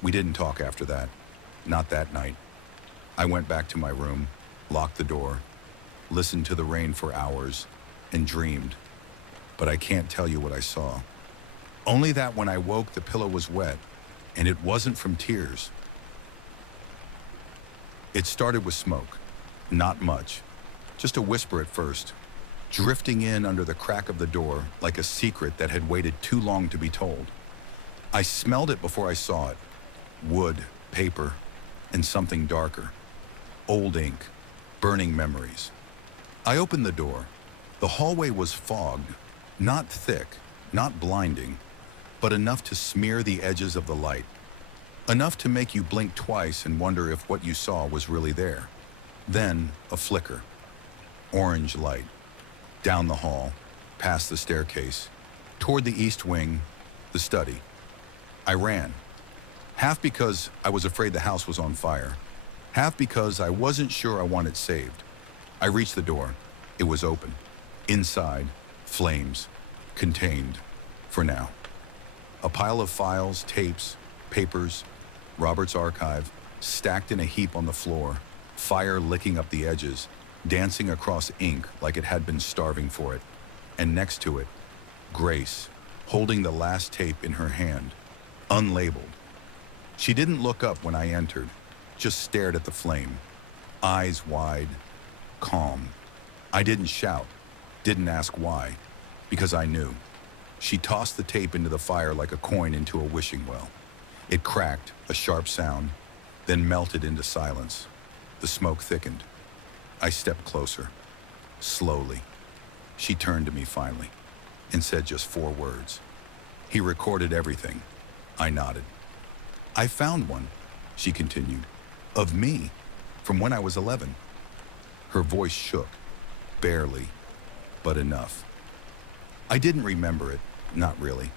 We didn't talk after that. Not that night. I went back to my room, locked the door, listened to the rain for hours, and dreamed. But I can't tell you what I saw. Only that when I woke, the pillow was wet, and it wasn't from tears. It started with smoke. Not much. Just a whisper at first, drifting in under the crack of the door like a secret that had waited too long to be told. I smelled it before I saw it. Wood, paper, and something darker. Old ink, burning memories. I opened the door. The hallway was fogged, not thick, not blinding, but enough to smear the edges of the light. Enough to make you blink twice and wonder if what you saw was really there. Then, a flicker. Orange light. Down the hall, past the staircase, toward the east wing, the study. I ran. Half because I was afraid the house was on fire. Half because I wasn't sure I wanted saved. I reached the door. It was open. Inside, flames. Contained. For now. A pile of files, tapes, papers, Robert's archive, stacked in a heap on the floor, fire licking up the edges, dancing across ink like it had been starving for it. And next to it, Grace, holding the last tape in her hand, unlabeled. She didn't look up when I entered, just stared at the flame, eyes wide, calm. I didn't shout, didn't ask why, because I knew. She tossed the tape into the fire like a coin into a wishing well. It cracked, a sharp sound, then melted into silence. The smoke thickened. I stepped closer, slowly. She turned to me finally and said just 4 words. "He recorded everything." I nodded. "I found one," she continued, "of me, from when I was 11. Her voice shook, barely, but enough. I didn't remember it, not really.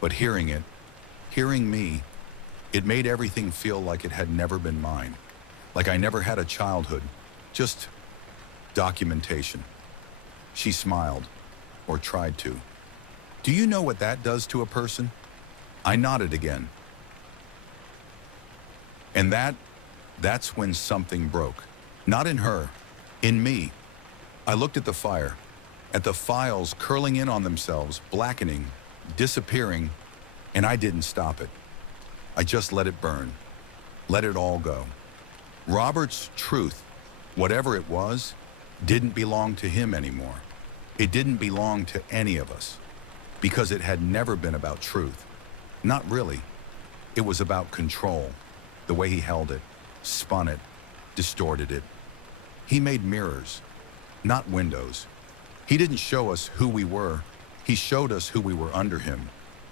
But hearing it, hearing me, it made everything feel like it had never been mine. Like I never had a childhood, just documentation. She smiled, or tried to. "Do you know what that does to a person?" I nodded again. And that's when something broke. Not in her, in me. I looked at the fire, at the files curling in on themselves, blackening, disappearing, and I didn't stop it. I just let it burn, let it all go. Robert's truth, whatever it was, didn't belong to him anymore. It didn't belong to any of us, because it had never been about truth. Not really. It was about control, the way he held it, spun it, distorted it. He made mirrors, not windows. He didn't show us who we were. He showed us who we were under him.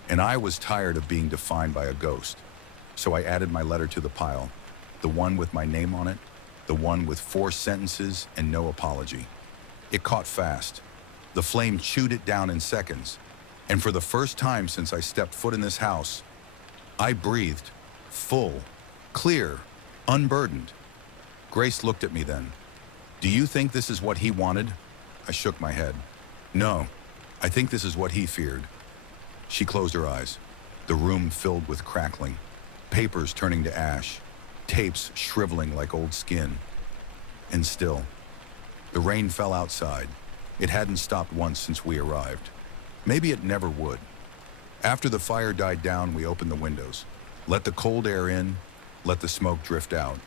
And I was tired of being defined by a ghost. So I added my letter to the pile, the one with my name on it, the one with 4 sentences and no apology. It caught fast. The flame chewed it down in seconds. And for the first time since I stepped foot in this house, I breathed, full, clear, unburdened. Grace looked at me then. "Do you think this is what he wanted?" I shook my head. "No, I think this is what he feared." She closed her eyes. The room filled with crackling, papers turning to ash, tapes shriveling like old skin. And still, the rain fell outside. It hadn't stopped once since we arrived. Maybe it never would. After the fire died down, we opened the windows. Let the cold air in, let the smoke drift out.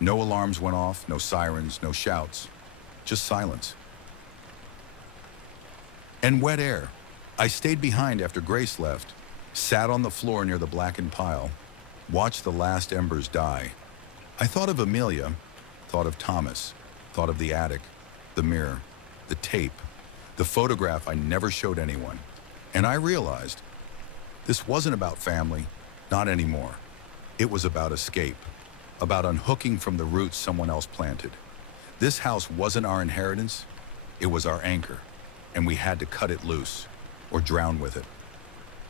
No alarms went off, no sirens, no shouts. Just silence. And wet air. I stayed behind after Grace left, sat on the floor near the blackened pile, watched the last embers die. I thought of Amelia, thought of Thomas, thought of the attic, the mirror, the tape, the photograph I never showed anyone. And I realized this wasn't about family, not anymore. It was about escape, about unhooking from the roots someone else planted. This house wasn't our inheritance, it was our anchor, and we had to cut it loose or drown with it.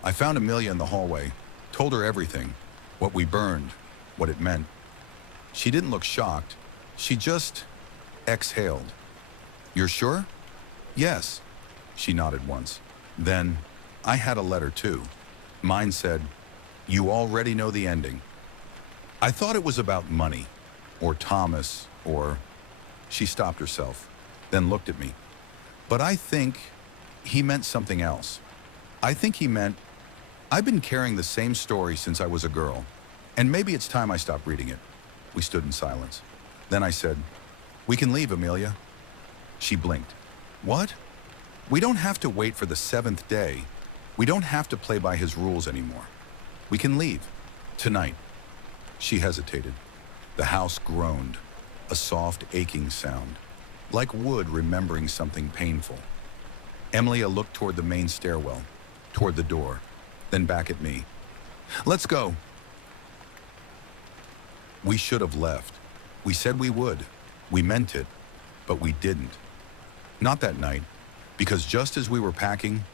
I found Amelia in the hallway, told her everything, what we burned, what it meant. She didn't look shocked, she just exhaled. "You're sure?" "Yes," she nodded once. Then, I had a letter too. Mine said, "You already know the ending." I thought it was about money, or Thomas, or... She stopped herself, then looked at me. But I think he meant something else. I think he meant, I've been carrying the same story since I was a girl, and maybe it's time I stopped reading it. We stood in silence. Then I said, "We can leave, Amelia." She blinked. "What?" "We don't have to wait for the 7th day. We don't have to play by his rules anymore. We can leave. Tonight." She hesitated. The house groaned, a soft, aching sound, like wood remembering something painful. Emilia looked toward the main stairwell, toward the door, then back at me. "Let's go." We should have left. We said we would. We meant it, but we didn't. Not that night, because just as we were packing,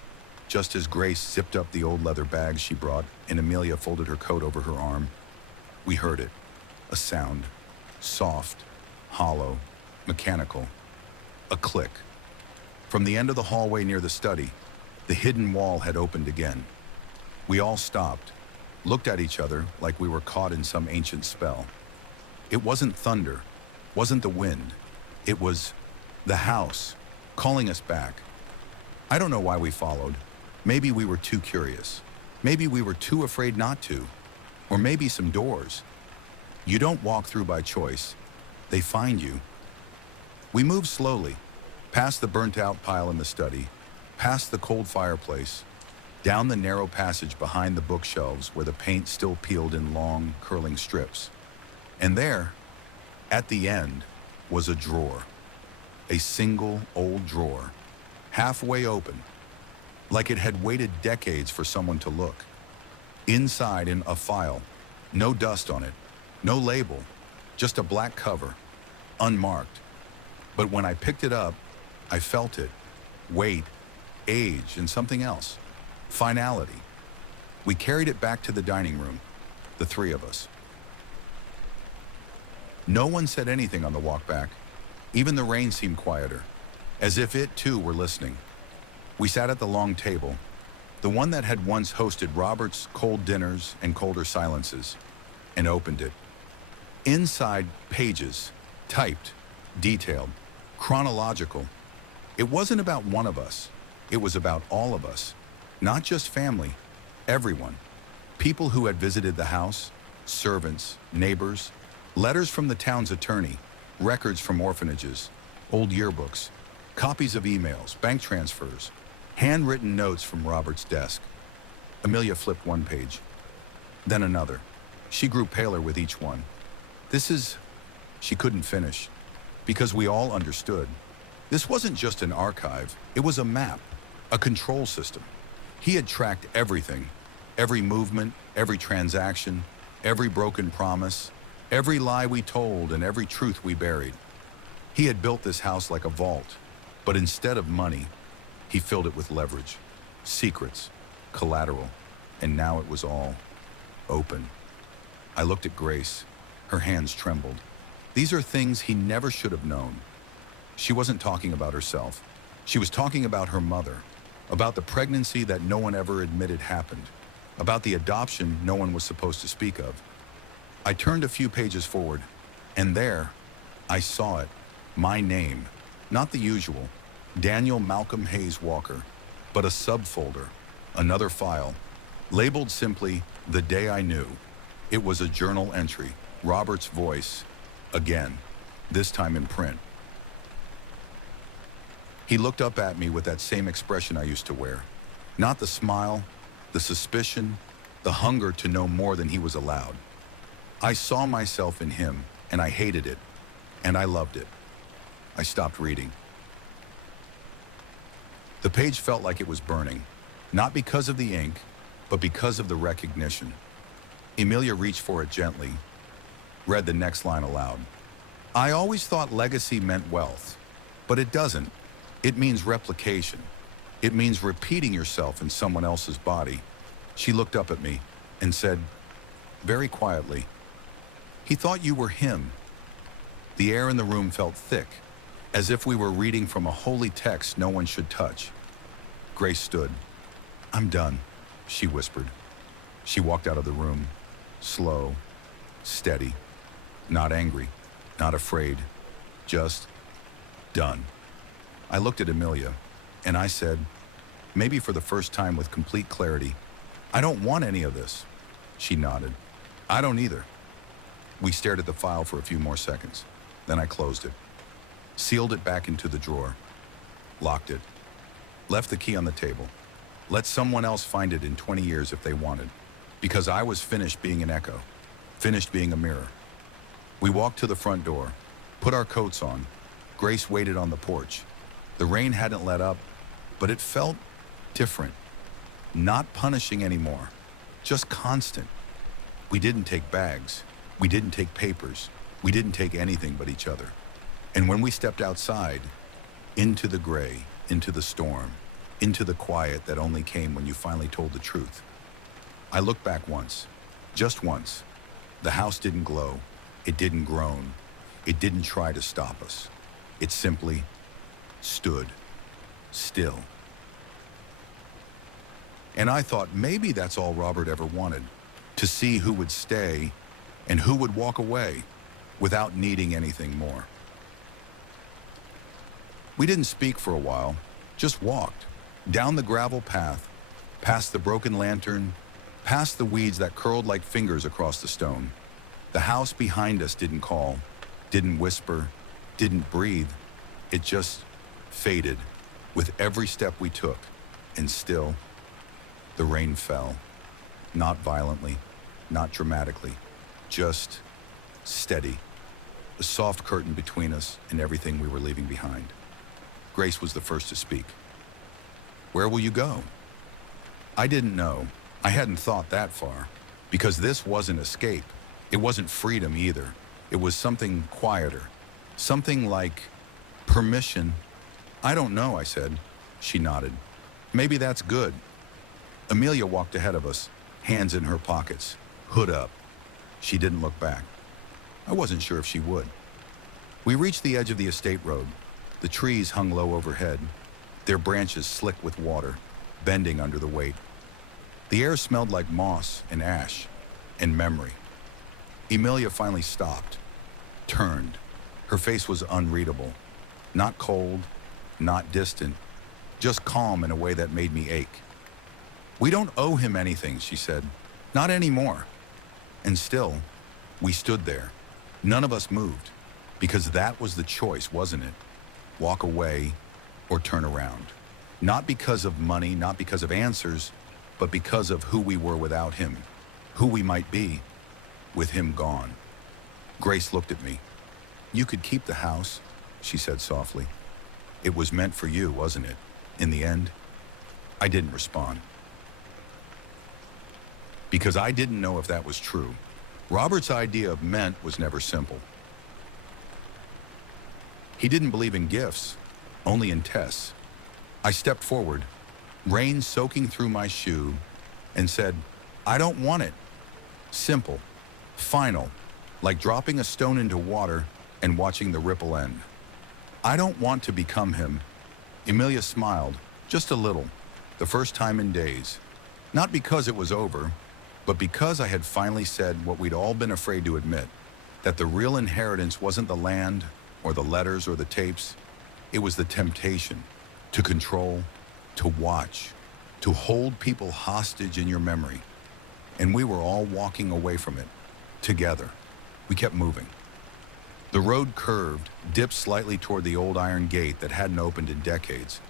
just as Grace zipped up the old leather bag she brought and Amelia folded her coat over her arm, we heard it. A sound. Soft, hollow, mechanical. A click. From the end of the hallway near the study, the hidden wall had opened again. We all stopped, looked at each other like we were caught in some ancient spell. It wasn't thunder, wasn't the wind. It was the house, calling us back. I don't know why we followed. Maybe we were too curious. Maybe we were too afraid not to. Or maybe some doors. You don't walk through by choice. They find you. We moved slowly, past the burnt-out pile in the study, past the cold fireplace, down the narrow passage behind the bookshelves where the paint still peeled in long, curling strips. And there, At the end was a drawer, a single old drawer, halfway open, like it had waited decades for someone to look. Inside in a file, no dust on it, no label, just a black cover, unmarked. But when I picked it up, I felt it. Weight, age, and something else. Finality. We carried it back to the dining room, the three of us. No one said anything on the walk back. Even the rain seemed quieter, as if it too were listening. We sat at the long table, the one that had once hosted Robert's cold dinners and colder silences, and opened it. Inside, pages, typed, detailed, chronological. It wasn't about one of us. It was about all of us. Not just family, everyone. People who had visited the house, servants, neighbors, letters from the town's attorney, records from orphanages, old yearbooks, copies of emails, bank transfers, handwritten notes from Robert's desk. Amelia flipped one page, then another. She grew paler with each one. She couldn't finish, because we all understood. This wasn't just an archive, it was a map, a control system. He had tracked everything, every movement, every transaction, every broken promise, every lie we told, and every truth we buried. He had built this house like a vault, but instead of money, he filled it with leverage, secrets, collateral, and now it was all open. I looked at Grace. Her hands trembled. These are things he never should have known. She wasn't talking about herself. She was talking about her mother, about the pregnancy that no one ever admitted happened, about the adoption no one was supposed to speak of. I turned a few pages forward, and there, I saw it, my name, not the usual, Daniel Malcolm Hayes Walker, but a subfolder, another file, labeled simply, The Day I Knew. It was a journal entry, Robert's voice, again, this time in print. He looked up at me with that same expression I used to wear. Not the smile, the suspicion, the hunger to know more than he was allowed. I saw myself in him, and I hated it, and I loved it. I stopped reading. The page felt like it was burning, not because of the ink, but because of the recognition. Emilia reached for it gently, read the next line aloud. I always thought legacy meant wealth, but it doesn't. It means replication. It means repeating yourself in someone else's body. She looked up at me and said, very quietly, he thought you were him. The air in the room felt thick, as if we were reading from a holy text no one should touch. Grace stood. I'm done, she whispered. She walked out of the room, slow, steady, not angry, not afraid, just done. I looked at Amelia, and I said, maybe for the first time with complete clarity, I don't want any of this. She nodded. I don't either. We stared at the file for a few more seconds. Then I closed it, sealed it back into the drawer, locked it, left the key on the table, let someone else find it in 20 years if they wanted, because I was finished being an echo, finished being a mirror. We walked to the front door, put our coats on. Grace waited on the porch. The rain hadn't let up, but it felt different. Not punishing anymore, just constant. We didn't take bags. We didn't take papers. We didn't take anything but each other. And when we stepped outside, into the gray, into the storm, into the quiet that only came when you finally told the truth, I looked back once, just once. The house didn't glow. It didn't groan. It didn't try to stop us. It simply stood still. And I thought maybe that's all Robert ever wanted, to see who would stay and who would walk away without needing anything more. We didn't speak for a while, just walked down the gravel path, past the broken lantern, past the weeds that curled like fingers across the stone. The house behind us didn't call, didn't whisper, didn't breathe. It just faded with every step we took, and still, the rain fell. Not violently, not dramatically, just steady, a soft curtain between us and everything we were leaving behind. Grace was the first to speak. Where will you go? I didn't know. I hadn't thought that far. Because this wasn't escape. It wasn't freedom either. It was something quieter. Something like permission. I don't know, I said. She nodded. Maybe that's good. Amelia walked ahead of us, hands in her pockets, hood up. She didn't look back. I wasn't sure if she would. We reached the edge of the estate road. The trees hung low overhead, their branches slick with water, bending under the weight. The air smelled like moss and ash and memory. Emilia finally stopped, turned. Her face was unreadable. Not cold, not distant, just calm in a way that made me ache. We don't owe him anything, she said. Not anymore. And still, we stood there. None of us moved, because that was the choice, wasn't it? Walk away or turn around. Not because of money, not because of answers, but because of who we were without him, who we might be with him gone. Grace looked at me. You could keep the house, she said softly. It was meant for you, wasn't it? In the end, I didn't respond. Because I didn't know if that was true. Robert's idea of meant was never simple. He didn't believe in gifts, only in tests. I stepped forward, rain soaking through my shoe, and said, I don't want it. Simple, final, like dropping a stone into water and watching the ripple end. I don't want to become him. Emilia smiled, just a little, the first time in days. Not because it was over, but because I had finally said what we'd all been afraid to admit, that the real inheritance wasn't the land or the letters or the tapes. It was the temptation to control, to watch, to hold people hostage in your memory. And we were all walking away from it, together. We kept moving. The road curved, dipped slightly toward the old iron gate that hadn't opened in decades.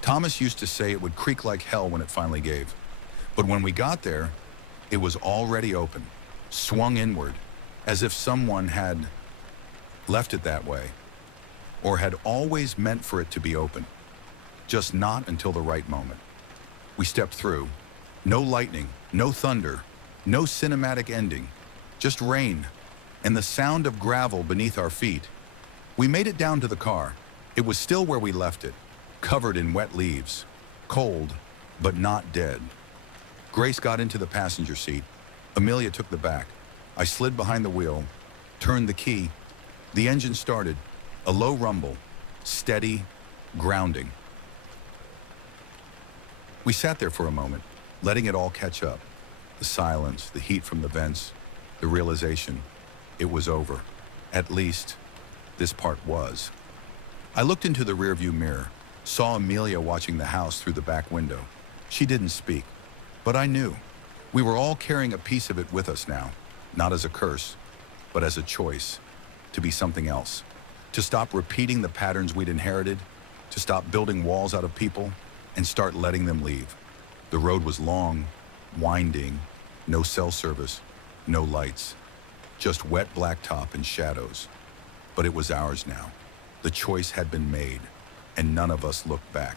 Thomas used to say it would creak like hell when it finally gave. But when we got there, it was already open, swung inward, as if someone had left it that way, or had always meant for it to be open, just not until the right moment. We stepped through. No lightning, no thunder, no cinematic ending, just rain and the sound of gravel beneath our feet. We made it down to the car. It was still where we left it, covered in wet leaves, cold, but not dead. Grace got into the passenger seat. Amelia took the back. I slid behind the wheel, turned the key. The engine started, a low rumble, steady, grounding. We sat there for a moment, letting it all catch up. The silence, the heat from the vents, the realization it was over. At least, this part was. I looked into the rearview mirror, saw Amelia watching the house through the back window. She didn't speak, but I knew. We were all carrying a piece of it with us now, not as a curse, but as a choice, to be something else, to stop repeating the patterns we'd inherited, to stop building walls out of people, and start letting them leave. The road was long, winding, no cell service, no lights, just wet blacktop and shadows. But it was ours now. The choice had been made, and none of us looked back.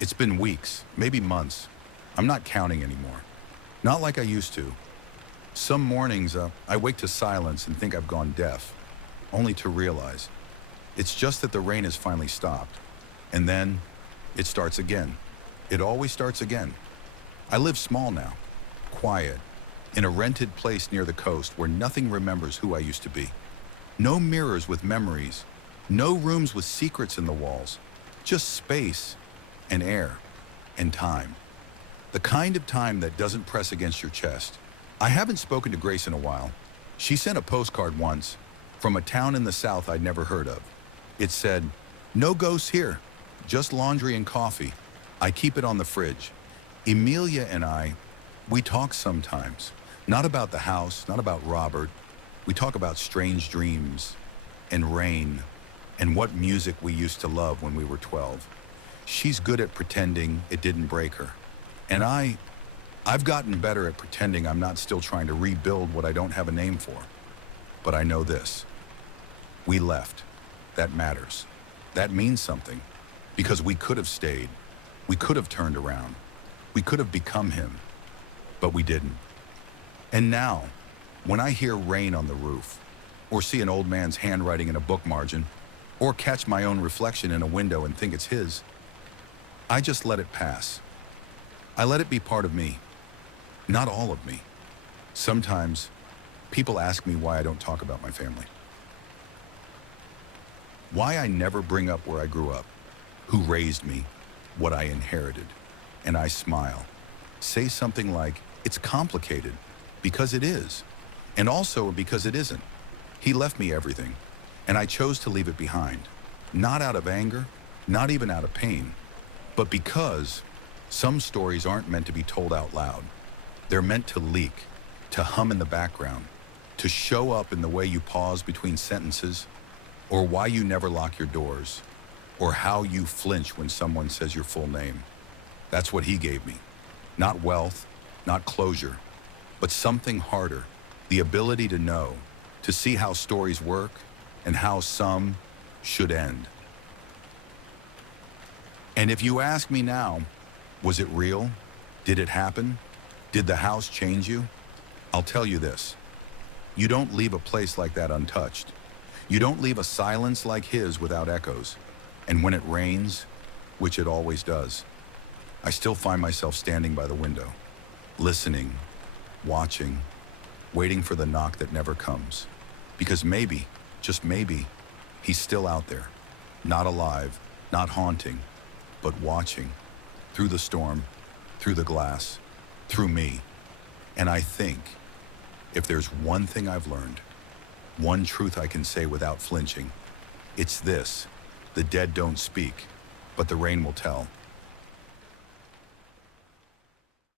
It's been weeks, maybe months. I'm not counting anymore. Not like I used to. Some mornings, I wake to silence and think I've gone deaf, only to realize it's just that the rain has finally stopped. And then it starts again. It always starts again. I live small now, quiet, in a rented place near the coast where nothing remembers who I used to be. No mirrors with memories, no rooms with secrets in the walls, just space and air and time. The kind of time that doesn't press against your chest. I haven't spoken to Grace in a while. She sent a postcard once from a town in the south I'd never heard of. It said, "No ghosts here, just laundry and coffee. I keep it on the fridge." Emilia and I, we talk sometimes. Not about the house, not about Robert. We talk about strange dreams and rain and what music we used to love when we were 12. She's good at pretending it didn't break her. And I've gotten better at pretending I'm not still trying to rebuild what I don't have a name for. But I know this. We left. That matters. That means something. Because we could have stayed. We could have turned around. We could have become him. But we didn't. And now, when I hear rain on the roof, or see an old man's handwriting in a book margin, or catch my own reflection in a window and think it's his, I just let it pass. I let it be part of me. Not all of me. Sometimes, people ask me why I don't talk about my family. Why I never bring up where I grew up, who raised me, what I inherited. And I smile. Say something like, it's complicated, because it is. And also because it isn't. He left me everything, and I chose to leave it behind. Not out of anger, not even out of pain, but because some stories aren't meant to be told out loud. They're meant to leak, to hum in the background, to show up in the way you pause between sentences, or why you never lock your doors, or how you flinch when someone says your full name. That's what he gave me. Not wealth, not closure, but something harder, the ability to know, to see how stories work and how some should end. And if you ask me now, was it real? Did it happen? Did the house change you? I'll tell you this. You don't leave a place like that untouched. You don't leave a silence like his without echoes. And when it rains, which it always does, I still find myself standing by the window, listening, watching, waiting for the knock that never comes. Because maybe, just maybe, he's still out there, not alive, not haunting, but watching, through the storm, through the glass, through me. And I think, if there's one thing I've learned, one truth I can say without flinching, it's this: the dead don't speak, but the rain will tell.